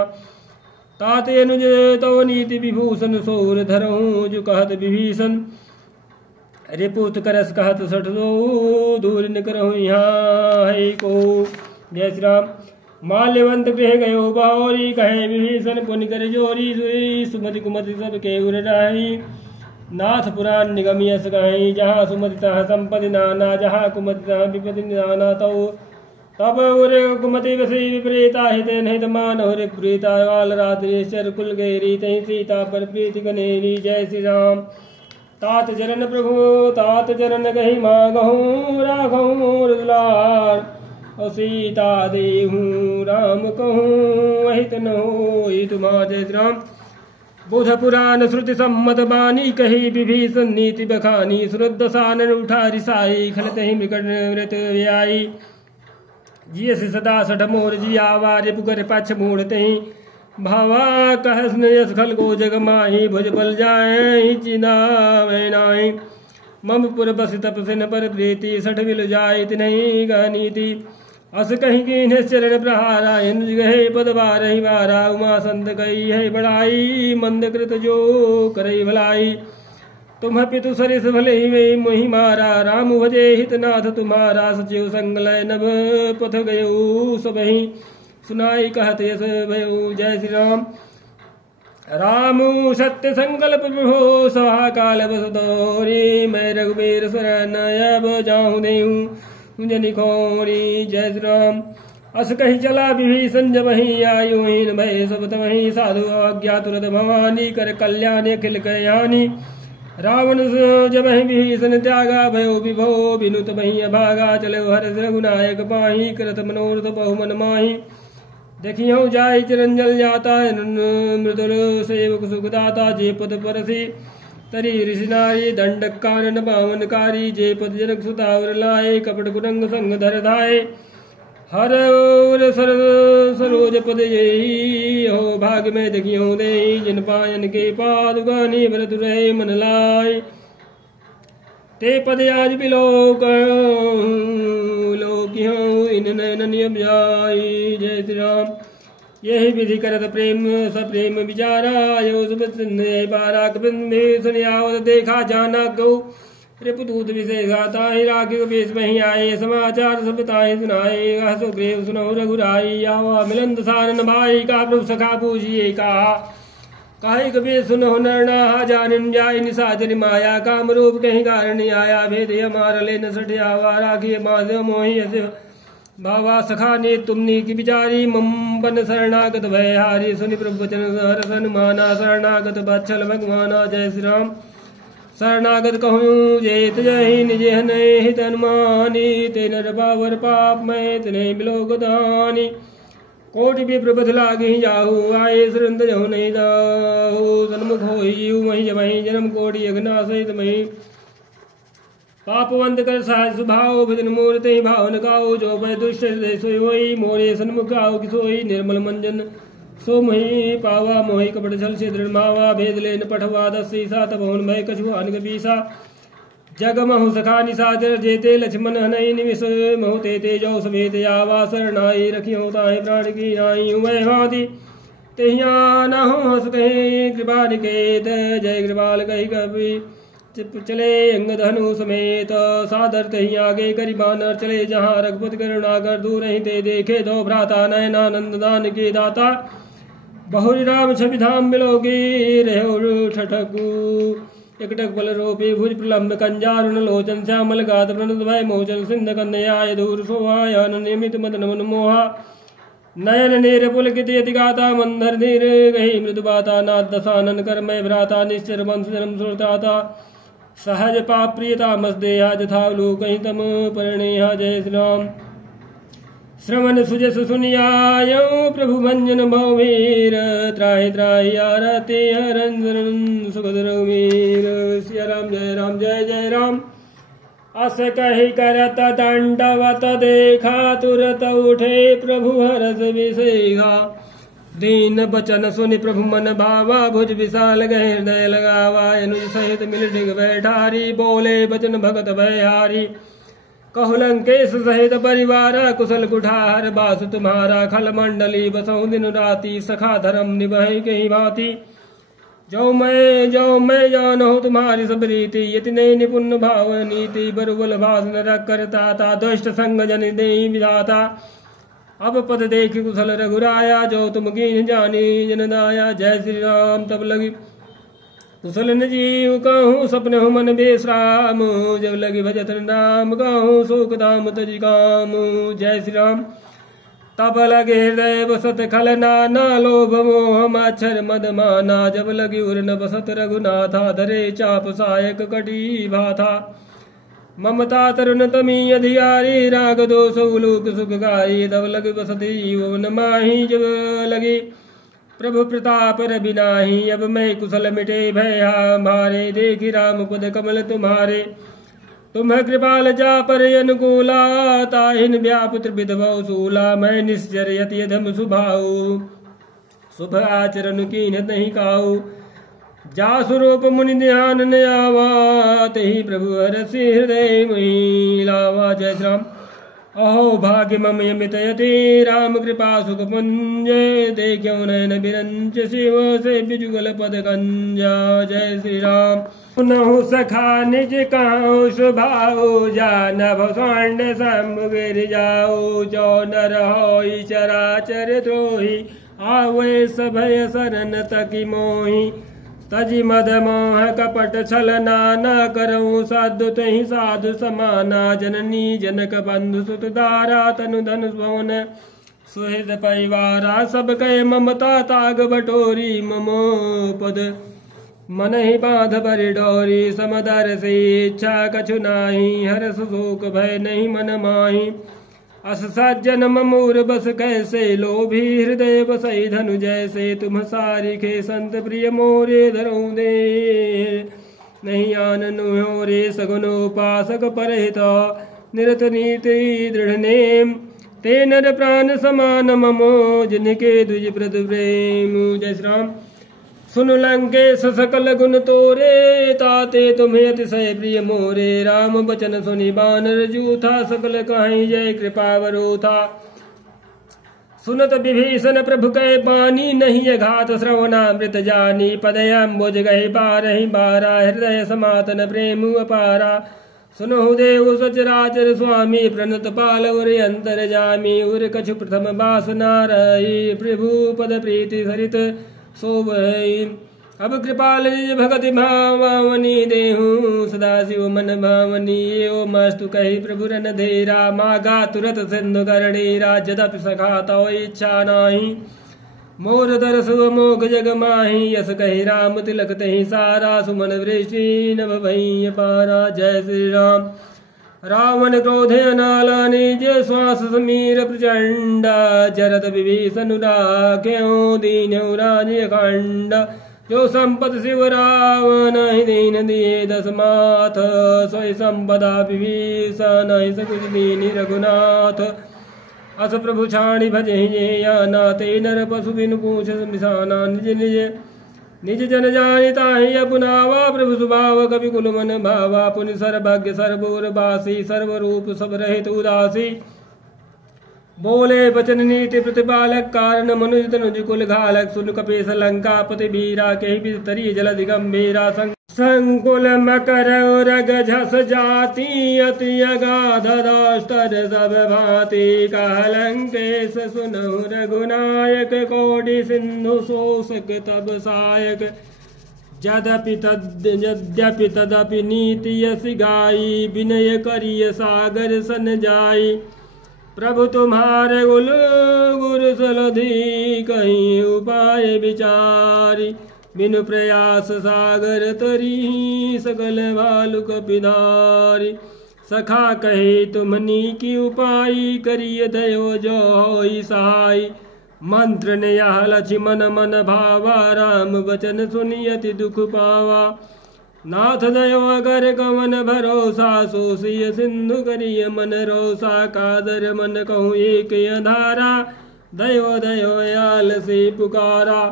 तात अनुज तव नीति विभूषण, सौर धरहूँ जो कहत विभीषण। रिपुत करस कहत सठ दो, दूर न करहूँ यहाँ है को। जय श्री राम। माल्यवंत गृह गयो बावरी, कहे विभीषण पुनि कर जोरी। सुमति कुमति सब के उर राही, नाथ पुराण निगम यस कहीं। जहाँ सुमति तहाँ संपत्ति नाना, जहाँ कुमति तहाँ विपत्ति नाना। तब उरे कुमति वसी विपरीता, हित हित मान हुरे प्रीता। काल रात्रि चर कुल गेरी, तही सीता पर प्रीति कनेरी। जय श्री राम। तात चरण प्रभु तात चरण कही मांगहूँ, राखहूँ दुलार। और सीता देहूँ राम कहूँ, अहित न होई तुम्हार। जय श्री राम। बुध पुराण श्रुति सम्मत बानी, कही विभीषण नीति बखानी। सुरदशानन उठा रिसाई, खलत ही मृकट मृत व्यायी। जिय से सदा सठ मोर जियावा, रिपुकर पक्ष मूढ़ते ही। भावा कहस यस खल को जग माही, भुज बल जाए चिना मैं नाई। मम पुर बस तपसिन पर प्रीति, सठ विल जाय नहीं गनीति। अस कहीं की निश्चरण प्रहारा, इंद्र गहे पद बारहि बारा। उमा संत कही है बड़ाई, मंद कृत जो करई भलाई। तुम पितु सरिस भले ही वे मोहि मारा, राम भजे हितनाथ तुम्हारा, सचिव संगलय नभ पथ गयो सबहि, सुनाई कहत यस भयो। जय श्री राम। राम सत्य संकल्प प्रभो सहा काल बस दौरी, मैं रघुबीर शरण अब जाऊं देऊं जनि खोरी। जय श्री राम। अस कही चला विभीषण जब ही आयु हीन भय सब तमहि, साधु आज्ञा तुरत भवानी, कर कल्याण अखिल कयानी। रावण जब ही विभीषण त्यागा, भयो विभो बिनु तमहि अभागा, चले हर रघुनायक पाही, करत मनोरथ बहुमन माही। देखियो जाय चिरंजल जाता, मृदुल सेवक सुखदाता, जे पद परसी तरी ऋषि नारी, दंडक कानन पावनकारी, जे पद जनक सुतावर लाए, कपट कुरंग संग धर धाये। हर सरोज पद यही हो, भाग में देखियो दे, जिन पायन के पादुकानी भरत रहे मन लाय। ते पद आज बिलोक लोकियों इन नयन अब जाई। जय श्री राम। यही विधि करत प्रेम सप्रेम विचारा, यो बारा कपिन सुनियावत देखा जाना गौ, रिपुदूत विषय गाता ही राखी बेस वही आए, समाचार सब ताए सुनाए, सुग्रीव सुनो रघुराई, आवा मिलन दसानन भाई, का प्रभु सखा पूजिए कहा। कहे कबीर सुनो नरना जानिन जाय, निशाचर माया काम रूप कहीं कारण आया, भेद हमार ले न सठियावा, राखिए माधव मोहि अस भावा, सखा ने तुमनी की बिचारी, मम बन शरणागत भय हारी, सुनि प्रभु वचन हरस हनुमाना, शरणागत बच्छल भगवाना। जय श्री राम। शरणागत कहूँ जेत जय निज हनय हित हनुमानी, ते नर बावर पाप मैं तिने बिलोक दानी। कोटि विप्र पथ लागे जाहू, आए सुरंद जहु नहीं दाहू, सन्मुख होई जीव मही जमहि, जन्म कोटि अघना सहित मही। पापवंत कर सहज स्वभाव, भजन मूर्ति भावन गाओ, जो भय दुष्ट सोई होई, मोरे सन्मुख आओ किसोई, निर्मल मंजन सो मोहि पावा, मोहि कपट छल से दृढ़ मावा, भेद लेन पठवा दसी सा, तब हुन भय कछुआन कबीसा। जग महु सखा निशाचर, जेते लक्ष्मण हनई निमिष, महु ते जो समेत आवा, शरणाई रखियो ताहि प्राण की नाई। वह भांति तेहिया न हो हस कहे कृपा निकेत, जय कृपाल कही कवि चले अंगद हनु समेत, सादर तही आगे करी बानर चले, जहाँ रघुपति करुणाकर दूर ही ते देखे, दो भ्राता नयनानंद दान के दाता, बहुरी राम छवि धाम बिलोगी रहो ठठकू। एकटक बल रोपी भुज प्रलम्ब कंजारुण लोचन, श्यामल गात प्रणत भय मोचन, सिंध कन्याय दूर शोभायान, नियमित मदन मन मोहा। नयन नीर पुलकित यति गाता, मंदर धीर गही मृदु बाता, नाथ दशानन कर मैं भ्राता, निश्चर वंश जन्म सुरताता। सहज पाप प्रियता मस देहा, जथा लोक तम परिणेहा। जय श्री राम। श्रवण सुजस सुनियायो, प्रभु भंजन भववीर, त्राहि त्राहि आरती हरन सुखद रघुवीर। सिया राम जय राम जय जय राम। अस कही करत दंडवत देखा, तुरत उठे प्रभु हरस विसेखा। दीन बचन सुनि प्रभु मन भावा, भुज विशाल गए हृदय लगावा, अनुज सहित मिल डिग बैठारी, बोले बचन भगत भयहारी। कहु लंकेश सहित परिवारा, कुशल कुठार बास तुम्हारा, खल मंडली बसहु दिन राति, सखा धर्म निभहि कही भांति। जो मैं जानहु तुम्हारी सब रीति, यतिने निपुण भाव नीति, बरुबल भाषण रख करता था, दुष्ट संग जन देहि विधाता। अब पद देख कुशल रघुराया, जो तुम कीन जानी जन दाया। जय श्री राम। तब लगी कुशल न जीव कहूँ, सपने हो मन बेश्राम, जब लगी भजत नाम कहूँ, शोक धाम तजी काम। जय श्री राम। तब लगे हृदय बसत खल नाना, लोभ मोह मच्छर मद माना, जब लगी उर्न बसत रघुनाथा, धरे चाप सायक कटी भाथा। ममता तरुण तमी अधियारी, राग दोष उलूक सुखगाई, तब लगी बसती जीवन माही, जब लगी प्रभु प्रताप रबिनाही। अब मैं कुशल मिटे भय हमारे, देखी राम पद कमल तुम्हारे। तुम कृपाल जा पर अनुकूला, ताहिन व्यापुत्र विधभव सूला। मैं निश्चर यति यधम सुभाऊ, शुभ आचरण कीन नहीं काऊ। जा स्वरूप मुनि ध्यान न आवा, तही प्रभु हरसि हृदय मोहि लावा। जय श्री राम। अहो भाग्य मम यमित यति राम कृपा सुख पुंज देखो नयन बिरंज शिव से बिजुगल पद कंजा। जय श्री राम। पुनहु सखा निज कहु स्वभाव जानव स्वर्ण शंभु गिर जाओ। जो नर होई चराचर द्रोही आवे सभय शरण तकी मोही। तजि मद मोह कपट छल नाना करऊँ साधु तहि साधु समाना। जननी जनक बंधु सुत दारा तनु धन भवन सुहृद परिवारा। सब कहे ममता ताग बटोरी ममो पद मन ही बाध बरि डोरी। समदर से इच्छा कछु नाही हर सुख भय नहीं मन माही। अस सज्जन ममूर बस कैसे लोभी हृदय बसई धनु जैसे। तुम सारिखे संत प्रिय मोरे धरऊ दे नहीं आननु हो रे। सगुन उपासक परहित निरत नीति दृढ़ नेम। ते नर प्राण समान ममो जिनके द्विज प्रद प्रेम। जय श्री राम। सुन लंकेश सकल गुण तोरे ताते तुम्हें अतिशय प्रिय मोरे। राम बचन सुनि बानर जूथा सकल कहीं जय कृपा वरोथा। सुनत विभीषण प्रभु कै बानी नहीं घात श्रवणामृत जानी। पदयम्बुज गहि बारहि बारा हृदय समातन प्रेम अपारा। सुनहु देव सचराचर स्वामी प्रणत पाल उर अंतर जामी। उर कछु प्रथम वासना रही प्रभु पद प्रीति सरित शोभ। अब कृपाल भगति भावनी देहूँ सदा शिव मन भावनी। एवं मस्तु कही प्रभु रन धीरा मागा तुरत सिंधु करडीरा। जदपि सखा तो इच्छा नाही मोर दरस मोघ जग माही। यस कही राम तिलक तही सारा सुमन वृष्टि नभ भई पारा। जय श्री राम। रावण क्रोधे अनाला निज श्वास समीर प्रचंड। जरत विभीषण राख्यो दीन्यो राज्य खंड। जो संपत शिव रावण ही दीन दिए दस माथ। सोई संपदा विभीषण ही सकुच दीनि रघुनाथ। अस प्रभु छाणी भजे या नाते नर पशु बिनु पूछ मिसाना। निज निज निज जन जानिता ही अपनावा प्रभु सुभाव कवि कुल मन भावा। पुनि सर्वज्ञ सर्वोर बासी सर्वरूप सब रहित उदासी। बोले बचन नीति प्रतिपालक कारण मनुज तनुज कुल घालक। सुन कपीस लंका पति बीरा के बिस्तरी जल दिगंभीरा। संकुल मकर रग झस जाति अति अगाध दाष्टर सब भांति। कहलंकेश सुनहु रघुनायक कोटि सिंधु शोषक तब सायक। यद्यपि तदपि नीति यस गाई विनय करिय सागर सन जाई। प्रभु तुम्हारे गुरु सलधि कहीं उपाय विचारी। बिनु प्रयास सागर तरी सकल भालु कपिधारी। सखा कहे तुमनी की उपाय करिय दयो जो होई सहाय। मंत्र ने यह लक्ष्मण मन भावा राम वचन सुनियति दुख पावा। नाथ दयो अगर कवन भरोसा सोसिय सिंधु करिय मन रोसा। कादर मन कहूँ एक अंधारा दयो दयो याल से पुकारा।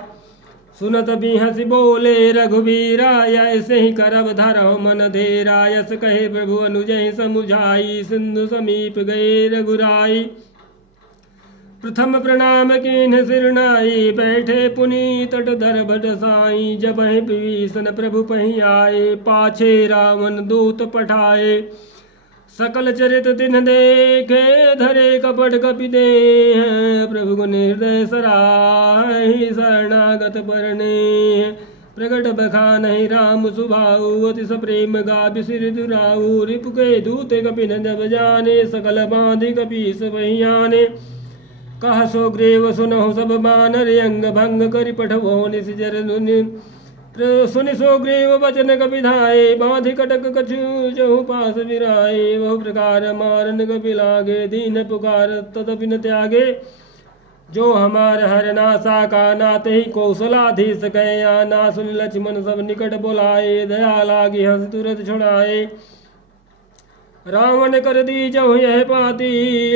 सुनत बिहसि बोले रघुबीरा ऐसे ही करब धरहु मन धेरा। यस कहे प्रभु अनुजहि समुझाई सिंधु समीप गए रघुराई। प्रथम प्रणाम कीन्ह सिरनाई बैठे पुनि तट धर भट साई। जब विभीषण प्रभु पही आए पाछे रावण दूत पठाए। सकल चरित तिन्ह देखे धरे कपट कपि दे। प्रभु गुण हृदय सराहि शरणागत परने। प्रगट बखानहि राम सुभाऊ अति सप्रेम गाभि सिर दुराऊ। रिपु के दूते कपि न जब जाने सकल बांधि कपीस वही आने। कह सुग्रीव सुनहु सब बानर अंग भंग करि पठवो निस जर सुनि सुग्रीव वचन कपि धाये। बांधि कटक कछु जहु पास विराए। बहु प्रकार मारन कपि लागे दीन पुकार तदपि न त्यागे। जो हमार हर नासा का नाते ही कौशलाधीश गए आना। सुन लक्ष्मण सब निकट बुलाए दया लागी हंस तुरंत छुड़ाए। रावण कर दी जहु यह पाती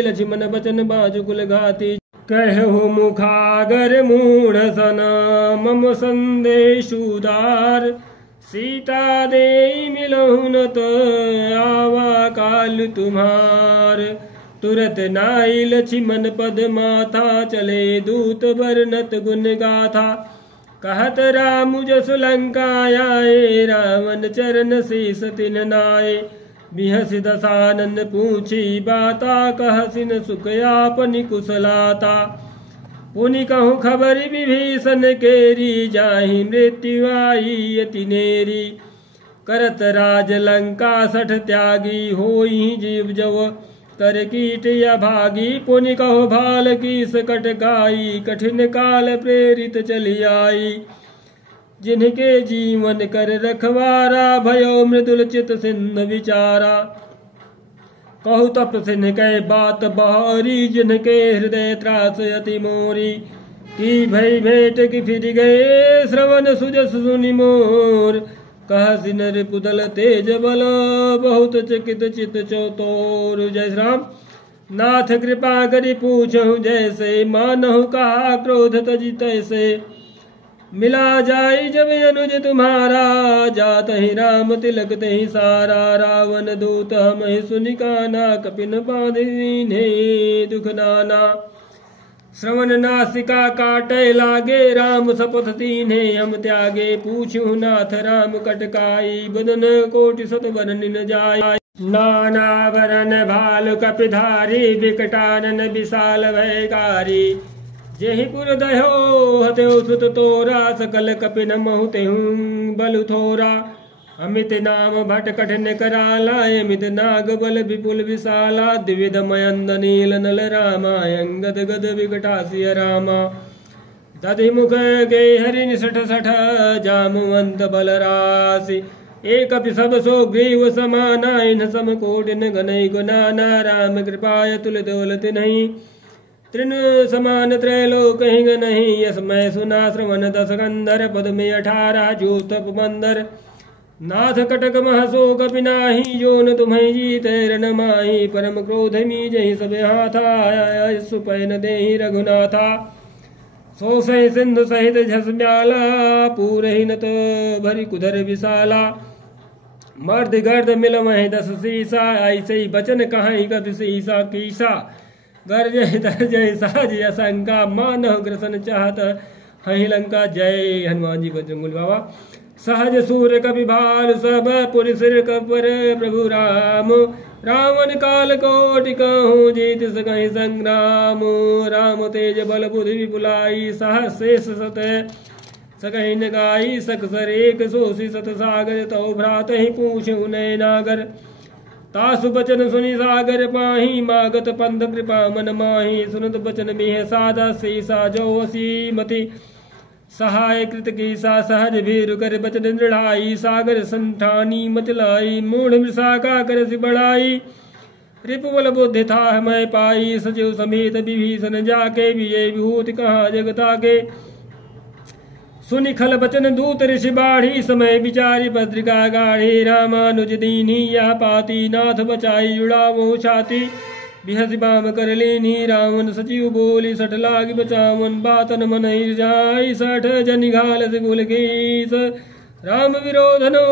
लक्ष्मण बचन बाजु कुल घाती। कहु मुखागर मूढ़ सना मम संदेशुदार। सीता दे मिलहु न तो आवा काल तुम्हार। तुरत नाई लक्ष्मण पद माथा, चले दूत वर्णत गुण गाथा। कहत राम जस लंका आए, रावण चरण शीस तिन नाए। बिहस दसानन पूछी बाता, कहसिन सुख आपनि कुशलाता। पुनि कहूँ खबर विभीषण केरी, जाहि मृत्यु आई अति नेरी। करत राज लंका सठ त्यागी, होई जीव जव कर कीट या भागी। पुनि कहो भाल की सकट गाई, कठिन काल प्रेरित चली आई। जिनके जीवन कर रखवारा, भयो मृदुल चित सिंध विचारा। कहु तपसिन कै बात बहारी, जिनके हृदय त्रास अति मोरी। की भई भेंट की फिर गए, श्रवण सुजस सुनि मोर। कहसिन रिपुदल तेज बल, बहुत चकित चित चौतोर। जय श्री राम। नाथ कृपा करि पूछहु जैसे, मानहु कहा क्रोध तजि तैसे। मिला जाई जब अनुज तुम्हारा, जात ही राम तिलक तहि सारा। रावण दूत हम ही सुनि काना, कपिन बांधिने दुख नाना। श्रवण नासिका काटे लागे, राम शपथ दीन्हे हम त्यागे। पूछू नाथ राम कटकाई, बदन कोटि सत बरन जाय। नाना वरन भालु कपिधारी, विकटानन विशाल भयकारी। जेहि पुर दह्यो हत्यो सुत तोरा, सकल कपिन महु तेहु बलु थोरा। अमित नाम भट कठिन कराला, अमित नाग बल विपुल विशाला। द्विविध मयंद नील नल रामा, अंगद गद विकटासिय रामा। दधि मुख गे हरि निसठ सठ, जामवंत बल राशि। एक सब सो ग्रीव समाना, इन सम कोटिन गनई गुनाना। राम कृपाय तुल दौलत नहीं, तृण समान त्रैलोक हिंग नहीं। यस मैं सुना श्रवण दस कंधर, पद में 18 जो तप मंदर। नाथ कटक महसो कपिनाही, जो न तुम्हें जीते रन माही। परम क्रोध मी जही सब हाथा, सुपैन देहि रघुनाथा। सो सही सिंधु सहित झस ब्याला, पूरहि नत भरी कुधर विशाला। मर्द गर्द मिल महि 10 सीसा, ऐसे ही बचन कहाई कपि सीसा कीसा। गर्जय तरजय साज असंका, मानव ग्रसन चाहत हहि लंका। जय हनुमान जी बजरंग बाबा। सहज सूर कपि भाल सब, पुर सिर कपर प्रभु राम। रावण काल कोटि कहूँ, जीत सकहि संग्राम। राम तेज बल बुद्धि विपुलाई, सहस शेष सत सकहि न गाई। सकसर एक सोषि सत सागर, तौ भ्रात ही पूछहु नय नागर। तासु बचन सुनि सागर पाही, मागत पंथ कृपा मन माही। सुनत बचन मिह सादा, सीसा जो असीमति। सहाय कृत कीसा, सहज भीरु कर बचन दृढ़ाई। सागर संठानी मचलाई, मूढ़ मृषा कर सि बढ़ाई। रिपुबल बुद्धि था मैं पाई, सचिव समेत विभीषण जाके। विजय विभूति कहाँ जगता के। सुनि खल बचन दूत ऋषि बाढ़ी, समय विचारि भद्रिका गाढ़ी। रामानुज दीनी या पाती, नाथ बचाई जुड़ावो छाती। बिहसि बाम कर लेनी, रावण सचिव बोली। सठ लाग बचावन, बातन मन जाई। सठ जनि घाल से गुल गीस, राम विरोधनो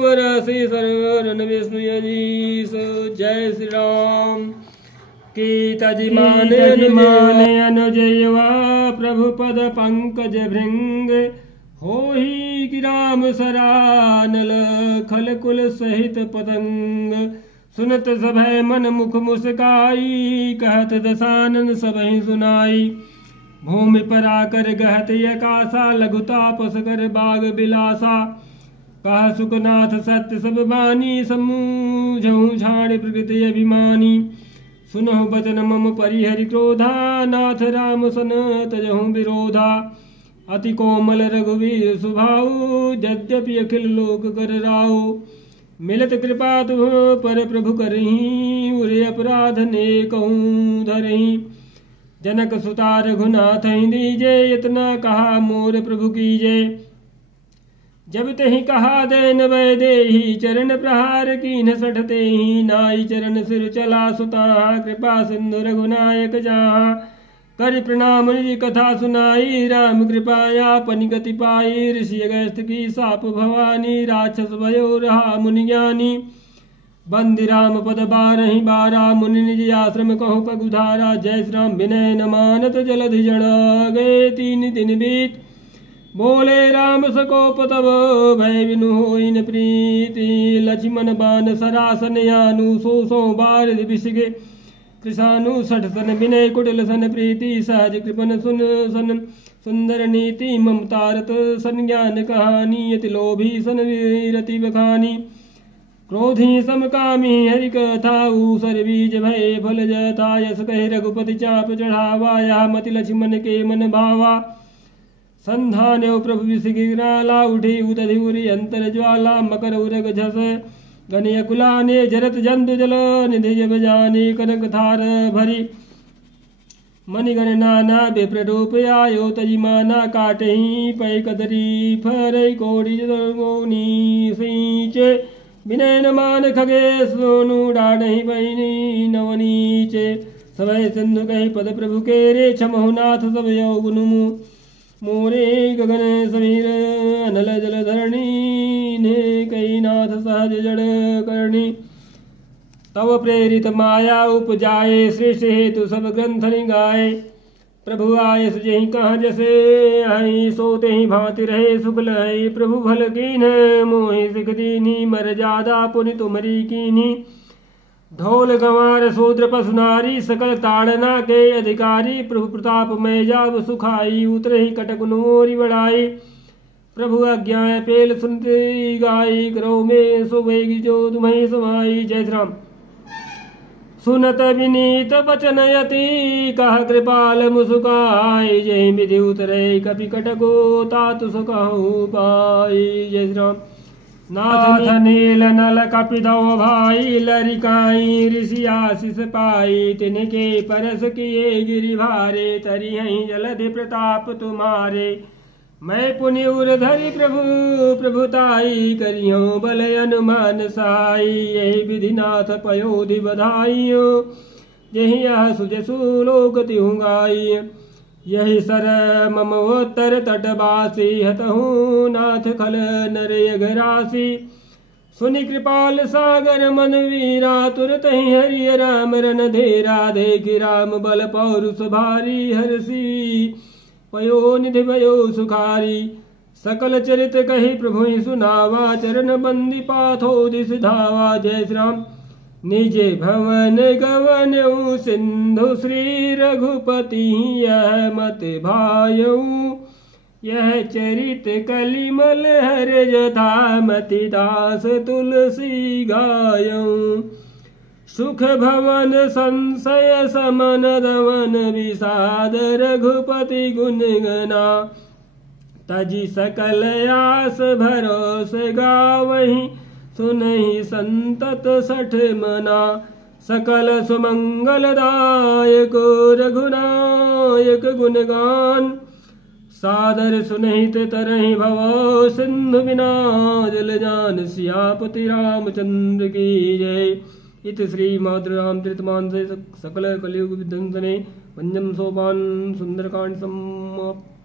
वरसि सरन विष्णु यजीस। जय श्री राम। कीतजि माने अनुजयवा, प्रभु पद पंकज भृंग। होहि कि राम सरानल, खल कुल सहित पतंग। सुनत सभय मन मुख मुस्काई, कहत दसानन सबहि सुनाई। भूमि पर आकर गहत यकासा, लघु तापस कर बाग बिलासा। कह सुखनाथ सत्य सब बानी, समूझहु झाड़ प्रकृति अभिमानी। सुनहु बचन मम परिहरि क्रोधा, नाथ राम सन तजहु विरोधा। अति कोमल रघुवीर सुभाऊ, यद्यपि अखिल लोक कर राऊ। मिलत कृपा तुम पर प्रभु करही, उरे अपराध ने कहूँ धरही। जनक सुता रघुनाथ दीजे, इतना कहा मोर प्रभु कीजे। जब तही कहा देन वै देही, चरण प्रहार कीन्ह सठते ही। नाई चरण सिर चला सुता, कृपा सिंधु रघुनायक जहाँ। कर प्रणाम निज कथा सुनाई, राम कृपाया पनि गति पाई। ऋषि अगस्त्य की साप भवानी, राक्षस भयो रहा मुनि ज्ञानी। बंदी राम पद बारहि बारा मुनि निज आश्रम कहु पगुधारा। जय श्री राम विनय न मानत जलधि जड़ गए 3 दिन बीत। बोले राम सकोप तब भय बिनु होई न प्रीति। लक्ष्मण बान सरासन यानु 100 बार विसिगे। कृषानु 60 सन विनय कुटिल सन प्रीति। सहज कृपन सुन सन सुंदर नीति। ममतारत सन ज्ञान कहानी। अति लोभी सन वीरति बखानी। क्रोधी समकामी हरि कथाऊ। सर बीज भय फल जथा। यस कहे रघुपति चाप चढ़ावा। यह मति लक्ष्मण के मन भावा। संधान्यो प्रभु विसिगिराला। उठी उदधि उरी अंतर ज्वाला। मकर उरग झस गणिय कुलाने। जरत जंतु जल निधि जब जाने। कनक थार भरी मणिगण नाना। विप्र रूप आयो तजी माना। काटही पै कदरी फरई कोड़ी गोनी सींचे। विनय न मान खगे सोनु डाढ़ी बहिनी नवनीचे। सवय सिंधु कही पद प्रभु के रे। क्षमहु नाथ सब यो गुनु मोरे। गगन समीर अनल जल धरणी। ने कई नाथ सहज जड़ करणी। तव प्रेरित माया उपजाए। श्रेष्ठ हेतु सब ग्रंथ गाए। प्रभु आय सजहि कहाँ जैसे आई। सोते ही भांति रहे सुखल है। प्रभु भल कीन मोहि सिख दीनी। मर जादा पुनि तुमरी कीनी। ढोल गंवार शूद्र पशु नारी। सकल ताड़ना के अधिकारी। प्रभु प्रताप में जाब सुखाई। उतरे ही कटक नोरी बढ़ाई। प्रभु आज्ञा पेल सुनती गाई। करो में सुवेगी जो तुम्हें समाई। जय श्री राम। सुनत विनीत बचन यति। कह कृपाल मुसुकाई। जय विधि उतरे कपि कटको तातु सुकहु पाई। जय श्री राम। नाथ नील नल कपि दो भाई। लरिकाई ऋषि आशीष पाई। तिनके परस किए गिरि भारे। तरि हहीं जलधि प्रताप तुम्हारे। मैं पुनि उर धरि प्रभु प्रभुताई। करियो बल अनुमान साई। यही विधि नाथ पयोधि बधाइयो। यही यह सुजसु लोकति हुंगाई। यही सर ममोत्तर तटवासी। हतहु नाथ खल नर यघरासी। सुनि कृपाल सागर मन वीरा। तुरत ही हरि राम रन धेरा। देखि राम बल पौरुष भारी। हर्षि पयो निधि भयो सुखारी। सकल चरित कही प्रभु सुनावा। चरण बंदी पाथो दिस धावा। जय श्री राम। निजे भवन गवन सिंधु श्री रघुपति। यह मत भायऊ यह चरित कलिमल हर जथा। मति दास तुलसी गायऊ। सुख भवन संशय समन दमन विषाद। रघुपति गुण गना। तजी सकल आस भरोस गावही। सुनहि संतत 60 मना। सकल सुमंगलदायक रघुनायक गुणगान। सादर सुनहित तरहि भव सिंधु बिना। जल जान सियापति रामचंद्र की जय। इत श्री माधुर रामचरित मानस सकल कलियुग विध्वंसने पंचम सोपान सुंदरकांड समाप्त।